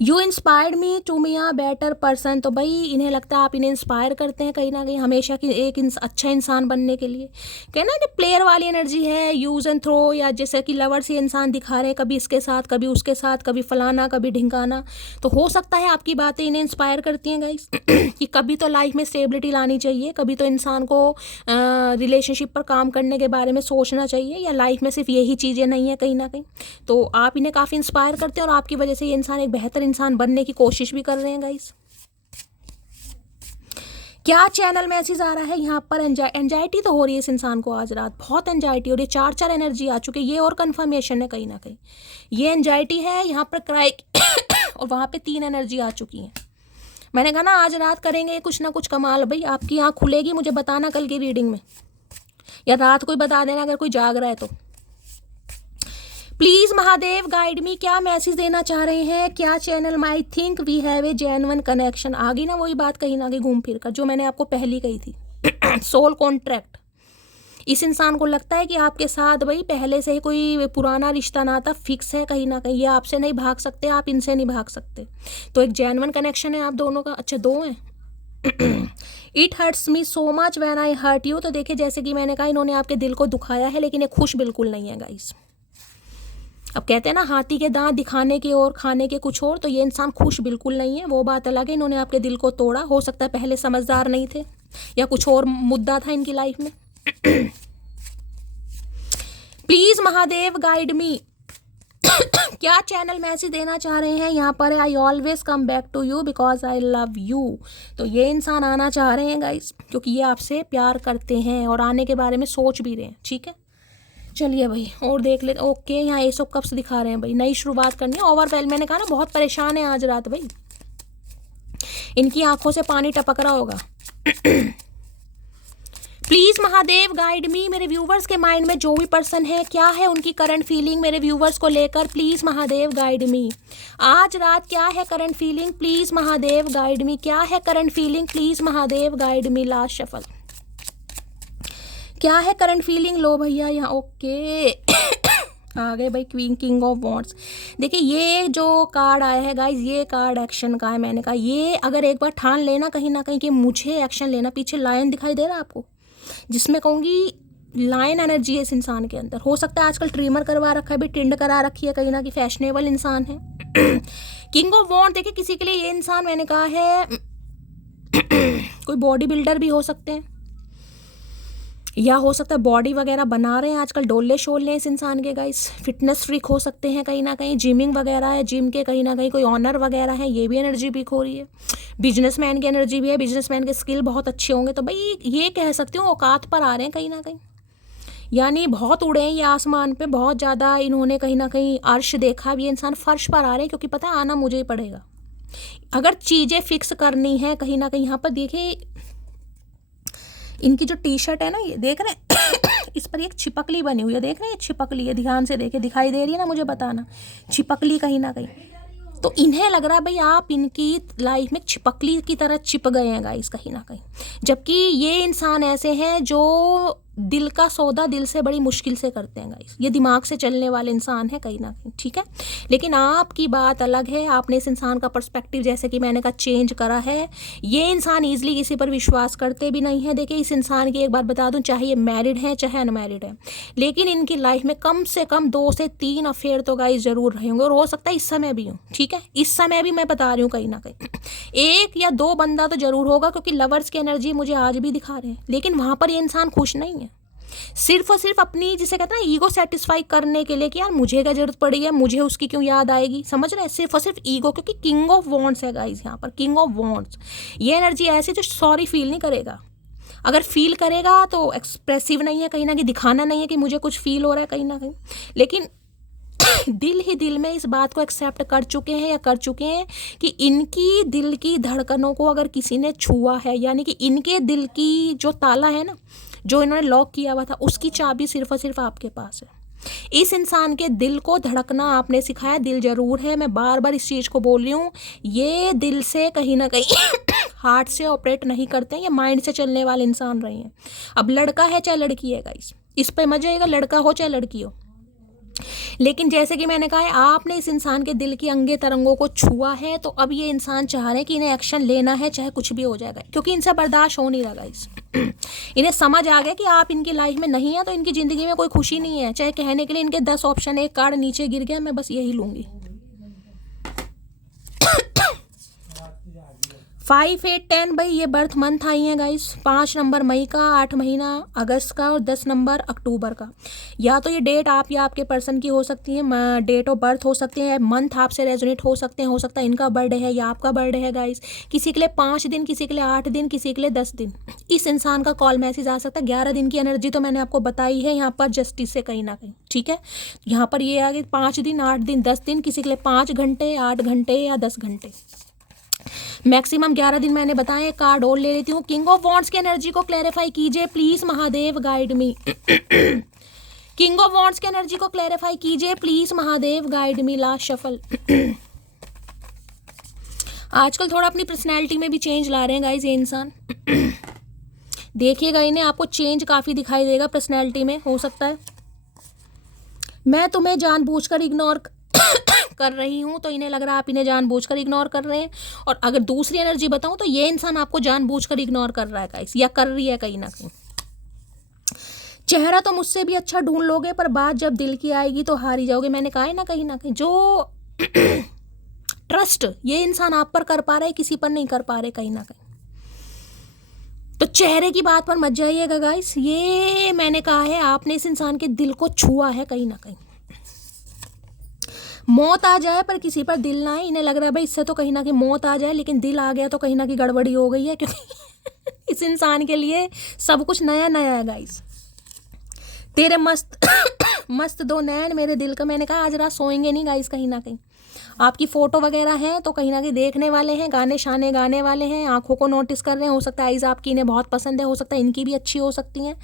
You inspired me to me a better person, तो भाई इन्हें लगता है आप इन्हें इंस्पायर करते हैं कहीं ना कहीं हमेशा की एक अच्छा इंसान बनने के लिए। कहना जो प्लेयर वाली एनर्जी है, यूज़ एंड थ्रो, या जैसे कि लवर से इंसान दिखा रहे हैं कभी इसके साथ कभी उसके साथ, कभी फलाना कभी ढिंकाना, तो हो सकता है आपकी बातें इन्हें इंस्पायर करती हैं गाइस कि कभी तो लाइफ में स्टेबिलिटी लानी चाहिए, कभी तो इंसान को रिलेशनशिप पर काम करने के बारे में सोचना चाहिए, या लाइफ में सिर्फ यही चीज़ें नहीं है कहीं ना कहीं। तो आप इन्हें काफ़ी इंस्पायर करते हैं और आपकी वजह से ये इंसान एक बेहतर इंसान बनने की कोशिश भी कर रहे हैं गाइस। क्या चैनल मैसेज आ रहा है यहाँ पर, एंजाइटी तो हो रही है इस इंसान को आज रात, बहुत एंजाइटी हो रही है, 4 एनर्जी आ चुकी है, ये और कंफर्मेशन है कहीं ना कहीं, ये एंजाइटी है यहाँ पर क्राई और वहाँ पे 3 एनर्जी आ चुकी है। मैंने कहा ना आज रात करेंगे कुछ ना कुछ कमाल, भाई आपकी आँख खुलेगी, मुझे बताना कल की रीडिंग में, या रात को ही बता देना अगर कोई जाग रहा है तो। प्लीज महादेव गाइड मी, क्या मैसेज देना चाह रहे हैं, क्या channel, I think we have a genuine connection, आ गई ना वही बात कहीं ना कहीं घूम फिर कर जो मैंने आपको पहली कही थी। सोल कॉन्ट्रैक्ट, इस इंसान को लगता है कि आपके साथ भाई पहले से ही कोई पुराना रिश्ता नाता फिक्स है कहीं ना कहीं, ये आपसे नहीं भाग सकते, आप इनसे नहीं भाग सकते, तो एक जेन्युइन कनेक्शन है आप दोनों का। अच्छा 2 हैं। It hurts me so much when I hurt you, तो देखिए जैसे कि मैंने कहा इन्होंने आपके दिल को दुखाया है, लेकिन ये खुश बिल्कुल नहीं है गाइस। अब कहते हैं ना हाथी के दांत दिखाने के और खाने के कुछ और, तो ये इंसान खुश बिल्कुल नहीं है, वो बात अलग है, इन्होंने आपके दिल को तोड़ा, हो सकता है पहले समझदार नहीं थे या कुछ और मुद्दा था इनकी लाइफ में। प्लीज महादेव गाइड मी, क्या चैनल मैसेज देना चाह रहे हैं यहाँ पर, I always come back to you because I love you, तो ये इंसान आना चाह रहे हैं गाइस क्योंकि ये आपसे प्यार करते हैं और आने के बारे में सोच भी रहे हैं। ठीक है चलिए भाई और देख लेते। ओके यहाँ एस ऑफ कप्स दिखा रहे हैं भाई, नई शुरुआत करनी है, ओवरवेल, मैंने कहा ना बहुत परेशान है आज रात भाई, इनकी आंखों से पानी टपक रहा होगा। प्लीज महादेव गाइड मी, मेरे व्यूवर्स के माइंड में जो भी पर्सन है क्या है उनकी करंट फीलिंग मेरे व्यूवर्स को लेकर, प्लीज महादेव गाइड मी, आज रात क्या है current feeling, please Mahadev guide me, क्या है current feeling, please Mahadev guide me. Last shuffle, क्या है करंट फीलिंग, लो भैया यहाँ। ओके आ गए भाई क्वीन किंग ऑफ वॉन्ड्स। देखिए ये जो कार्ड आया है गाइज, ये कार्ड एक्शन का है, मैंने कहा ये अगर एक बार ठान लेना कहीं ना कहीं कि मुझे एक्शन लेना, पीछे लायन दिखाई दे रहा है आपको, जिसमें कहूँगी लायन एनर्जी है इस इंसान के अंदर। हो सकता है आजकल ट्रिमर करवा रखा है भी, टिंड करा रखी है कहीं ना कहीं, फैशनेबल इंसान है। किंग ऑफ वॉन्ड, देखिए किसी के लिए ये इंसान मैंने कहा है कोई बॉडी बिल्डर भी हो सकते हैं, या हो सकता है बॉडी वगैरह बना रहे हैं आजकल, डोले शोले इस इंसान के गाइस, फिटनेस फ्रीक हो सकते हैं कहीं ना कहीं, जिमिंग वगैरह है, जिम के कहीं ना कहीं कोई ऑनर वगैरह है, ये भी एनर्जी पीक हो रही है। बिजनेसमैन की एनर्जी भी है, बिजनेसमैन के स्किल बहुत अच्छे होंगे, तो भाई ये कह सकती हूँ औकात पर आ रहे हैं कहीं ना कहीं, यानी बहुत उड़े हैं ये आसमान पे, बहुत ज़्यादा इन्होंने कहीं ना कहीं अर्श देखा, अब ये इंसान फर्श पर आ रहे हैं क्योंकि पता है आना मुझे ही पड़ेगा। अगर चीज़ें फिक्स करनी है कहीं ना कहीं, यहाँ पर देखिए इनकी जो टी शर्ट है ना, ये देख रहे हैं इस पर एक छिपकली बनी हुई है, देख रहे हैं छिपकली है, ध्यान से देखे, दिखाई दे रही है ना, मुझे बताना छिपकली कहीं ना कहीं, तो इन्हें लग रहा है भाई आप इनकी लाइफ में छिपकली की तरह चिप गए हैं गाइस कहीं ना कहीं, जबकि ये इंसान ऐसे हैं जो दिल का सौदा दिल से बड़ी मुश्किल से करते हैं गाइस। ये दिमाग से चलने वाले इंसान है कहीं ना कहीं, ठीक है। लेकिन आपकी बात अलग है, आपने इस इंसान का पर्सपेक्टिव जैसे कि मैंने कहा चेंज करा है। ये इंसान ईजिली किसी पर विश्वास करते भी नहीं है। देखिए इस इंसान की एक बात बता दूं, चाहे ये मैरिड है चाहे अनमैरिड है, लेकिन इनकी लाइफ में कम से कम 2 से 3 अफेयर तो गाइस जरूर रहे होंगे, और हो सकता है इस समय भी हो, ठीक है। इस समय भी मैं बता रही हूँ कहीं ना कहीं 1 या 2 बंदा तो जरूर होगा, क्योंकि लवर्स की एनर्जी मुझे आज भी दिखा रहे हैं। लेकिन वहां पर ये इंसान खुश नहीं है, सिर्फ और सिर्फ अपनी जिसे कहते हैं ना ईगो सेटिस्फाई करने के लिए कि यार मुझे क्या जरूरत पड़ी है, मुझे उसकी क्यों याद आएगी, समझ रहे हैं, सिर्फ और सिर्फ ईगो। क्योंकि किंग ऑफ वॉन्ड्स है गाइस यहाँ पर, किंग ऑफ वॉन्ड्स। ये एनर्जी ऐसी जो सॉरी फील नहीं करेगा, अगर फील करेगा तो एक्सप्रेसिव नहीं है, कहीं ना कहीं दिखाना नहीं है कि मुझे कुछ फील हो रहा है कहीं ना कहीं, लेकिन दिल ही दिल में इस बात को एक्सेप्ट कर चुके हैं या कर चुके हैं कि इनकी दिल की धड़कनों को अगर किसी ने छुआ है, यानी कि इनके दिल की जो ताला है ना, जो इन्होंने लॉक किया हुआ था, उसकी चाबी सिर्फ और सिर्फ आपके पास है। इस इंसान के दिल को धड़कना आपने सिखाया। दिल जरूर है, मैं बार बार इस चीज़ को बोल रही हूँ, ये दिल से कहीं ना कहीं हार्ट से ऑपरेट नहीं करते हैं, ये माइंड से चलने वाले इंसान रहे हैं। अब लड़का है चाहे लड़की है गाइस, इस पे मजा आएगा, लड़का हो चाहे लड़की हो। लेकिन जैसे कि मैंने कहा है, आपने इस इंसान के दिल की अंगे तरंगों को छुआ है, तो अब ये इंसान चाह रहे हैं कि इन्हें एक्शन लेना है, चाहे कुछ भी हो जाएगा, क्योंकि इनसे बर्दाश्त हो नहीं रहा गाइस। इन्हें समझ आ गया कि आप इनकी लाइफ में नहीं है तो इनकी ज़िंदगी में कोई खुशी नहीं है। चाहे कहने के लिए इनके 10 ऑप्शन, एक कार्ड नीचे गिर गया, मैं बस यही लूँगी। 5, 8, 10 भाई ये बर्थ मंथ आई हैं गाइस। 5 नंबर मई का, 8 महीना अगस्त का, और 10 नंबर अक्टूबर का। या तो ये डेट आप या आपके पर्सन की हो सकती है, डेट ऑफ बर्थ हो सकते हैं, मंथ आपसे रेजोनेट हो सकते हैं, हो सकता है इनका बर्थडे है या आपका बर्थडे है गाइस। किसी के लिए 5 दिन, किसी के लिए 8 दिन, किसी के लिए 10 दिन इस इंसान का कॉल मैसेज आ सकता है। 11 दिन की एनर्जी तो मैंने आपको बताई है यहाँ पर जस्टिस से कहीं ना कहीं, ठीक है। यहाँ पर ये आ गई 5 दिन, 8 दिन, 10 दिन, किसी के लिए 5 घंटे, 8 घंटे या 10 घंटे, मैक्सिमम 11 दिन मैंने बताए। कार्ड और ले लेती हूँ। किंग ऑफ वॉन्ड्स की एनर्जी को क्लैरिफाई कीजिए please, Mahadev guide me. King of wands की एनर्जी को क्लैरिफाई कीजिए please, Mahadev guide me. Last shuffle. आजकल थोड़ा अपनी पर्सनैलिटी में भी चेंज ला रहे हैं गाइज ये इंसान। देखिएगा इन्हें, आपको चेंज काफ़ी दिखाई देगा पर्सनैलिटी में, हो सकता है मैं तुम्हें जानबूझकर इग्नोर कर रही हूँ, तो इन्हें लग रहा है आप इन्हें जानबूझकर इग्नोर कर रहे हैं। और अगर दूसरी एनर्जी बताऊँ तो ये इंसान आपको जानबूझकर इग्नोर कर रहा है गाइस, या कर रही है कहीं ना कहीं। चेहरा तो मुझसे भी अच्छा ढूंढ लोगे, पर बात जब दिल की आएगी तो हार ही जाओगे। मैंने कहा है ना कहीं ना कहीं जो ट्रस्ट ये इंसान आप पर कर पा रहा है, किसी पर नहीं कर पा रहे कहीं ना कहीं। तो चेहरे की बात पर मत जाइएगा गाइस, ये मैंने कहा है आपने इस इंसान के दिल को छुआ है कहीं ना कहीं। मौत आ जाए पर किसी पर दिल ना आए। इन्हें लग रहा है भाई इससे तो कहीं ना कहीं मौत आ जाए, लेकिन दिल आ गया तो कहीं ना कहीं गड़बड़ी हो गई है, क्योंकि इस इंसान के लिए सब कुछ नया नया है गाइस। तेरे मस्त मस्त 2 नैन मेरे दिल का। मैंने कहा आज रात सोएंगे नहीं गाइस कहीं ना कहीं। आपकी फ़ोटो वगैरह है तो कहीं ना कहीं देखने वाले हैं, गाने शाने गाने वाले हैं, आंखों को नोटिस कर रहे हैं। हो सकता है आइज़ आपकी इन्हें बहुत पसंद है, हो सकता है इनकी भी अच्छी हो सकती हैं।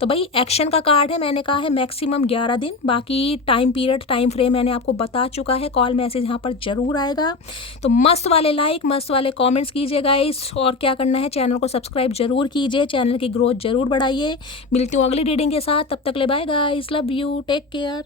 तो भाई एक्शन का कार्ड है, मैंने कहा है मैक्सिमम 11 दिन, बाकी टाइम पीरियड टाइम फ्रेम मैंने आपको बता चुका है। कॉल मैसेज यहाँ पर ज़रूर आएगा। तो मस्त वाले लाइक, मस्त वाले कॉमेंट्स कीजिएगा इस, और क्या करना है चैनल को सब्सक्राइब जरूर कीजिए, चैनल की ग्रोथ जरूर बढ़ाइए। मिलती हूँ अगली रीडिंग के साथ, तब तक ले bye guys, love you, take care.